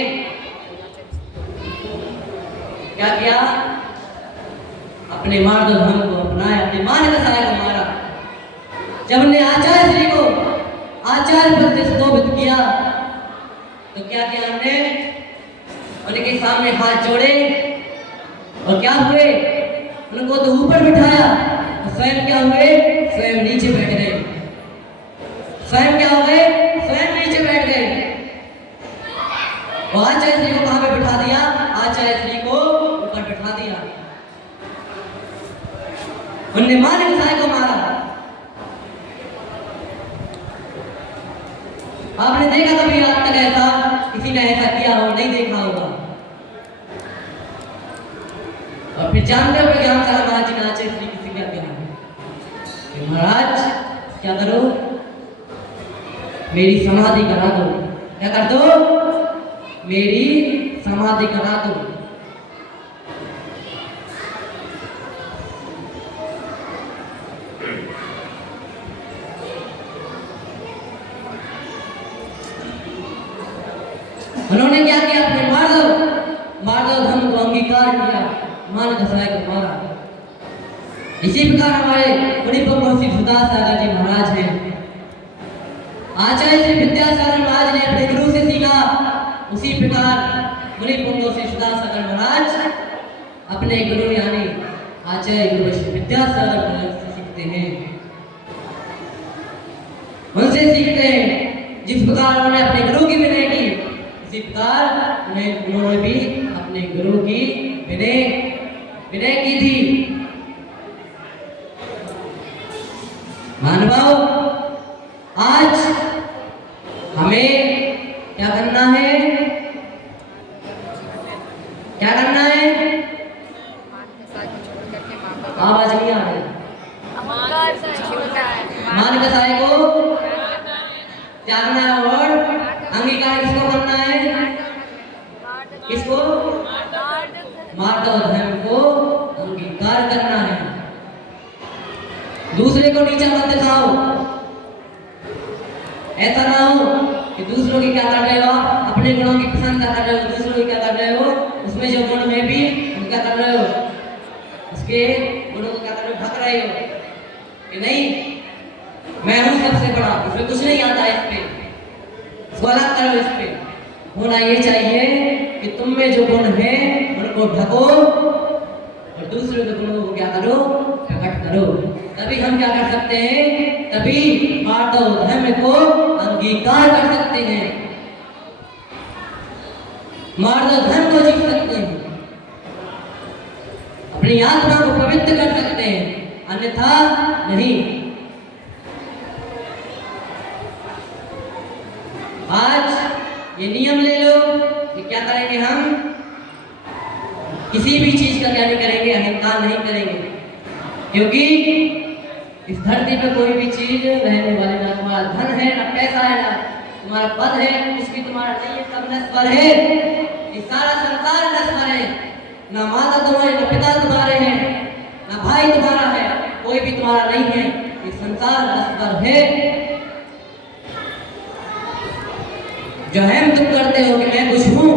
क्या किया? अपने मार्ग धर्म को अपनाया, अपने मान का सहाय को मारा। जब उन्हें आचार्य श्री को आचार्य पद से स्तोभित किया तो क्या किया? हमने उनके सामने हाथ जोड़े और क्या हुए? उनको तो ऊपर बिठाया और स्वयं क्या हुए? स्वयं नीचे बैठ गए। स्वयं क्या हो गए? स्वयं नीचे बैठ गए। और आचार्य श्री को कहां पे बिठा दिया? आचार्य श्री को ऊपर बिठा दिया। उनने मान साय को मारा। आपने देखा कभी आज तक ऐसा किसी ने ऐसा किया हो? नहीं देखा होगा। और फिर जानते हो कि ज्ञान सागर महाराज जी ने आचार्य श्री की क्या किया? महाराज क्या करो? मेरी समाधि करा दो। क्या कर दो? मेरी समाधि करा दो। उन्होंने क्या किया? अपने मार्गव धर्म को अंगीकार किया, मान घसाए को मारा। इसी प्रकार हमारे गुणिपंगो श्री सुदास सागर जी महाराज हैं। आचार्य श्री विद्यासागर महाराज ने अपने गुरु से सीखा, उसी प्रकार गुणिपंगो श्री सुदास सागर महाराज अपने गुरु यानी आचार्य गुरु श्री विद्यासागर महाराज से सीखते हैं, उनसे सीखते हैं। जिस प्रकार उन्होंने अपने गुरु की विनय की, इसी प्रकार उन्होंने भी अपने गुरु की विनय की थी। मानव, आज हमें क्या करना है? क्या करना है? आवाज नहीं आ रही। मान कसाय को त्यागना है और अंगीकार किसको करना है? किसको? मार्गव धर्म को अंगीकार करना है। दूसरे को नीचा मत दिखाओ। ऐसा ना हो कि दूसरों की क्या कर रहे हो, अपने गुणों की प्रशंसा कर रहे हो, दूसरों की क्या कर रहे हो, उसमें जो गुण में भी क्या कर रहे हो, उसके गुणों को क्या कर रहे हो, ढक रहे हो कि नहीं मैं हूं सबसे बड़ा, इसमें कुछ नहीं आता है, इस पे अलग करो। इस पे होना ये चाहिए कि तुम में जो गुण है को ढको और दूसरों के गुणों को क्या करो, प्रकट करो। तभी हम क्या कर सकते हैं, तभी माधव धर्म को अंगीकार कर सकते हैं, माधव धर्म को जीत सकते हैं, अपनी आत्मा को पवित्र कर सकते हैं, अन्यथा नहीं। आज ये नियम ले लो कि क्या करेंगे, हम किसी भी चीज का क्या नहीं करेंगे, अहंकार नहीं करेंगे, क्योंकि इस धरती पर कोई भी चीज रहने वाली ना तुम्हारा धन है, ना पैसा है, ना तुम्हारा पद है, कुछ भी तुम्हारा नहीं है, सब नश्वर है। ये सारा संसार नश्वर है। ना माता तुम्हारे, ना पिता तुम्हारे हैं, ना भाई तुम्हारा है, कोई भी तुम्हारा नहीं है। ये संसार नश्वर है। जो अहम तुम करते हो कि मैं कुछ हूं,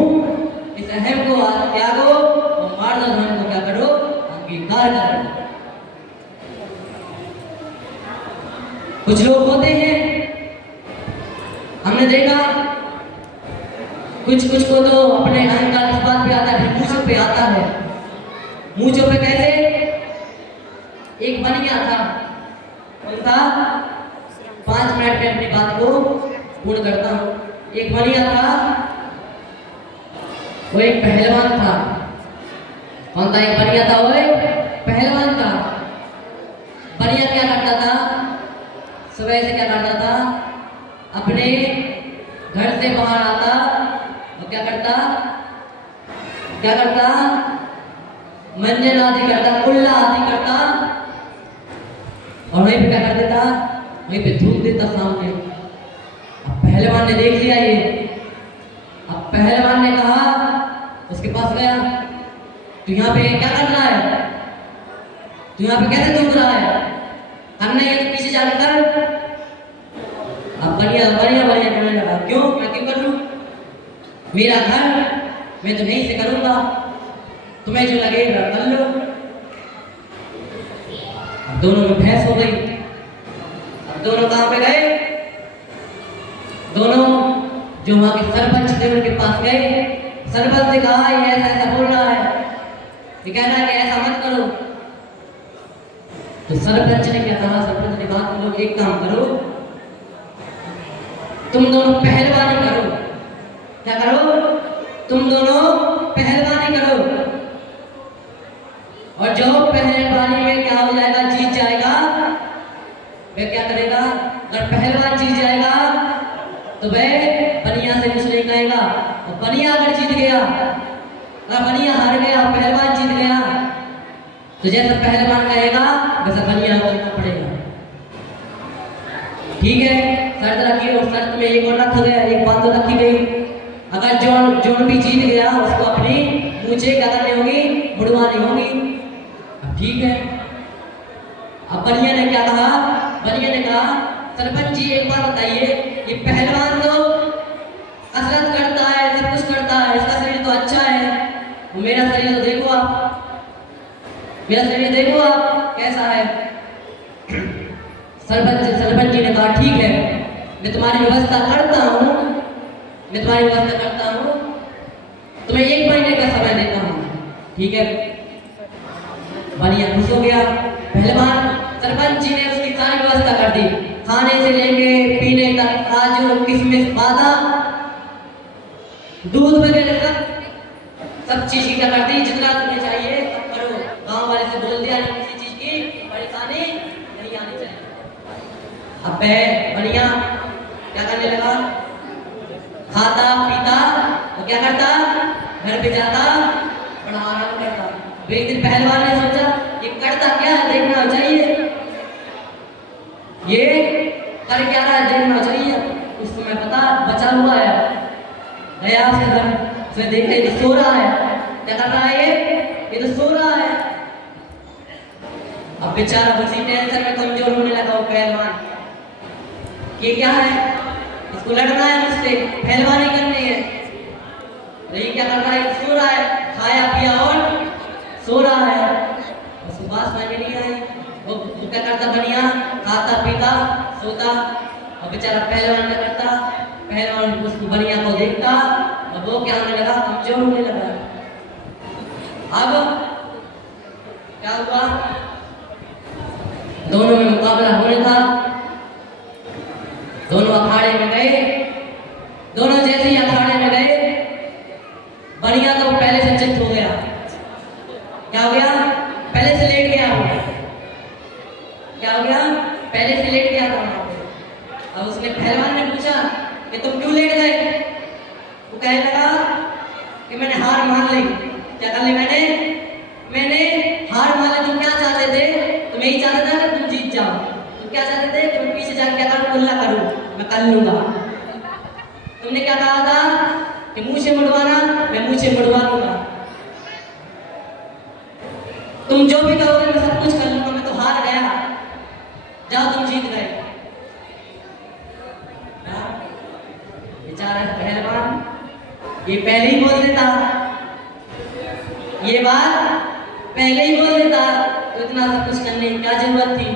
इस अहम को त्यागो और मार्ग धर्म को क्या करो, अंगीकार करो। कुछ लोग होते हैं, हमने देखा कुछ को तो अपने अहंकार इस बात पे आता है, मूंछों पे आता है। मूंछों पे कैसे, एक बनिया था, कौन था, 5 मिनट में अपनी बात को पूर्ण करता हूं। एक बनिया था, वो एक पहलवान था। कौन था, एक बनिया था, वो एक पहलवान था। बनिया क्या करता था, सुबह से क्या करता था, अपने घर से बाहर आता और क्या करता, मंजन आदि करता, कुल्ला आदि करता और वहीं पे क्या कर देता, वहीं पे थूक देता सामने। अब पहलवान ने देख लिया ये। अब पहलवान ने कहा, उसके पास गया, तू यहाँ पे क्या कर रहा है, तू यहाँ पे कैसे थूक रहा है, करना है तो पीछे जाकर कर। अब बढ़िया कहने लगा, क्यों, मैं क्यों कर लूं, मेरा घर, मैं तो नहीं से करूंगा, तुम्हें जो लगेगा कर लो। अब दोनों में बहस हो गई। अब दोनों कहां पे गए, दोनों जो वहां के सरपंच थे उनके पास गए। सरपंच से कहा, ये ऐसा बोल रहा है, ये कह रहा है कि ऐसा मत करो। तो सरपंच ने क्या कहा, सरपंच ने कहा, तुम लोग एक काम करो, तुम दोनों पहलवानी करो। क्या करो, तुम दोनों पहलवानी करो, और जो पहलवानी में क्या हो जाएगा, जीत जाएगा, वह क्या करेगा, अगर पहलवान जीत जाएगा तो वह बनिया से कुछ नहीं कहेगा, और बनिया अगर जीत गया, अगर बनिया हार गया और पहलवान जीत गया, तो जैसा पहलवान कहेगा वैसा बनिया को करना पड़ेगा। ठीक है, शर्त रखी, और शर्त में एक और रखा गया, एक बात तो रखी गई, अगर जो भी जीत गया उसको अपनी मूंछें क्या करनी होगी, मुड़वानी होगी। अब ठीक है, अब बनिया ने क्या कहा, बनिया ने कहा, सरपंच जी एक बात बताइए, ये पहलवान तो कसरत करता है, सब कुछ करता है, इसका शरीर तो अच्छा है, मेरा शरीर तो देखो आप, मेरा शरीर देखो आप कैसा है। सरपंच जी ने कहा, ठीक है, मैं तुम्हारी व्यवस्था करता हूँ, तुम्हें 1 महीने का समय देता हूँ। ठीक है, बनिया खुश हो गया। पहलवान, सरपंच जी ने उसकी सारी व्यवस्था कर दी, खाने से लेके पीने तक, काजू किशमिश बादाम दूध वगैरह सब चीज की क्या कर दी, जितना तुम्हें चाहिए सब करो। गांव वाले से बोल दिया, किसी चीज की परेशानी नहीं आनी चाहिए। अब बनिया क्या करने लगा, खाता पीता और क्या करता, घर पे जाता, बड़ा आराम करता। तो एक दिन पहलवान ने सोचा, ये करता क्या है, देखना चाहिए, ये कर क्या रहा है, देखना चाहिए। उस समय पता बचा हुआ है, गया उसके घर, उसने देखा ये सो रहा है। क्या कर रहा है, ये तो सो रहा है। अब बेचारा उसी टेंशन में कमजोर होने लगा वो पहलवान, ये क्या है, इसको लड़ना है मुझसे, पहलवानी करनी है। नहीं, क्या कर रहा है, सो रहा है, खाया पिया और सो रहा है। उसको पास में नहीं आई, वो क्या करता, बनिया खाता पीता सोता, और बेचारा पहलवान क्या करता, पहलवान उसको बनिया को देखता और वो क्या होने लगा, कमजोर होने लगा। अब क्या हुआ, दोनों में मुकाबला होने था, दोनों अखाड़े में गए। दोनों जैसे ही अखाड़े में गए, बढ़िया तो पहले से चित हो गया। क्या हो गया? पहले से लेट गया वो। क्या हो गया? पहले से लेट गया था वहां पे। अब उसने पहलवान ने पूछा कि तुम क्यों लेट गए? वो कहने लगा कि मैंने हार मान ली। क्या कर ली मैंने? मैंने हार मान ली। तुम क्या चाहते थे? तुम यही चाहते थे कि तुम जीत जाओ। तुम क्या चाहते थे कि मैं पीछे जाकर क्या करूं? कुल्ला करूं, मैं कर लूंगा। तुमने क्या कहा था कि मुंह से मुड़वाना, मैं मुंह से मुड़वा लूंगा। तुम जो भी कहोगे मैं सब कुछ कर लूंगा, मैं तो हार गया। जाओ तुम जीत गए। बेचारा पहलवान ये पहले ही बोल देता, ये बात पहले ही बोल देता तो इतना सब कुछ करने की क्या जरूरत थी।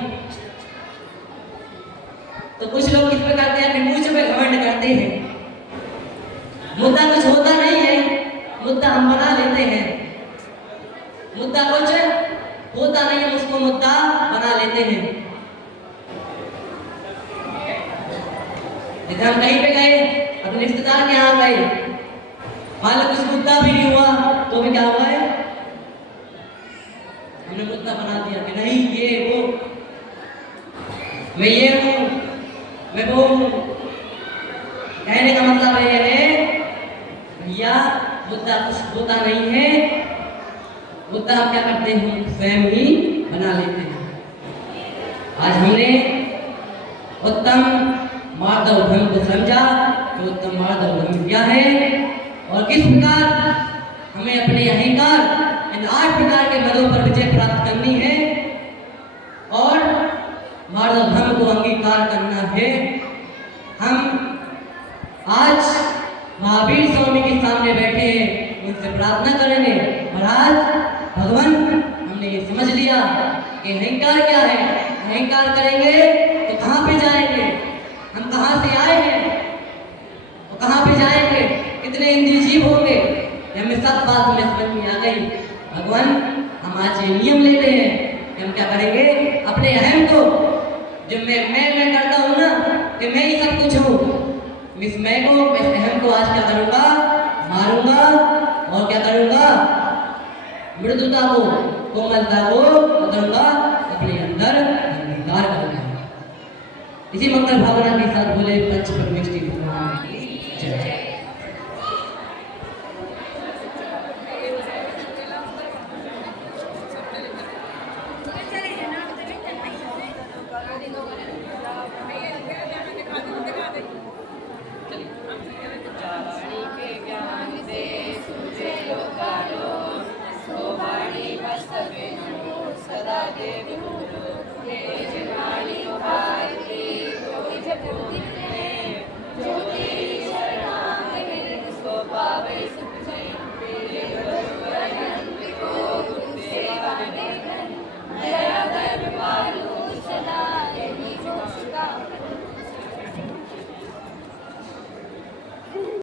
तो कुछ लोग किस पे करते हैं, अपने मुंह पे घमंड करते हैं। मुद्दा कुछ होता नहीं है, मुद्दा हम बना लेते हैं। मुद्दा कुछ होता नहीं है, उसको मुद्दा बना लेते हैं। जैसे हम कहीं पे गए, अपने रिश्तेदार के यहाँ गए, हालांकि कुछ मुद्दा भी नहीं हुआ तो भी क्या हुआ है, हमने मुद्दा बना दिया कि नहीं ये वो, मैं ये हूँ, मैं वो हूँ। कहने का मतलब ये है भैया मुद्दा कुछ होता नहीं है, मुद्दा हम क्या करते हैं, स्वयं ही बना लेते हैं। आज हमने उत्तम माधव धर्म को समझा कि उत्तम माधव धर्म क्या है और किस प्रकार हमें अपने अहंकार इन 8 प्रकार के बलों पर विजय प्राप्त करनी है और माधव धर्म को अंगीकार करना है। हम आज महावीर स्वामी के सामने बैठे हैं, उनसे प्रार्थना करेंगे। महाराज भगवान, हमने ये समझ लिया कि अहंकार क्या है, अहंकार करेंगे तो कहाँ पे जाएंगे, हम कहाँ से आए हैं तो कहाँ पे जाएंगे, कितने इंद्रिय जीव होंगे, हमें सब बात हमें समझ में आ गई। भगवान हम आज ये नियम लेते हैं कि हम क्या करेंगे, अपने अहम को, जो मैं करता हूँ ना कि मैं ही सब कुछ हूँ, इस मैं को, इस अहम को आज क्या करूँगा, मारूंगा और क्या करूँगा, मृदुता को, कोमलता को करूँगा, अपने अंदर अंगीकार करूँगा। इसी मंगल भावना के साथ बोले पंच परमेष्टि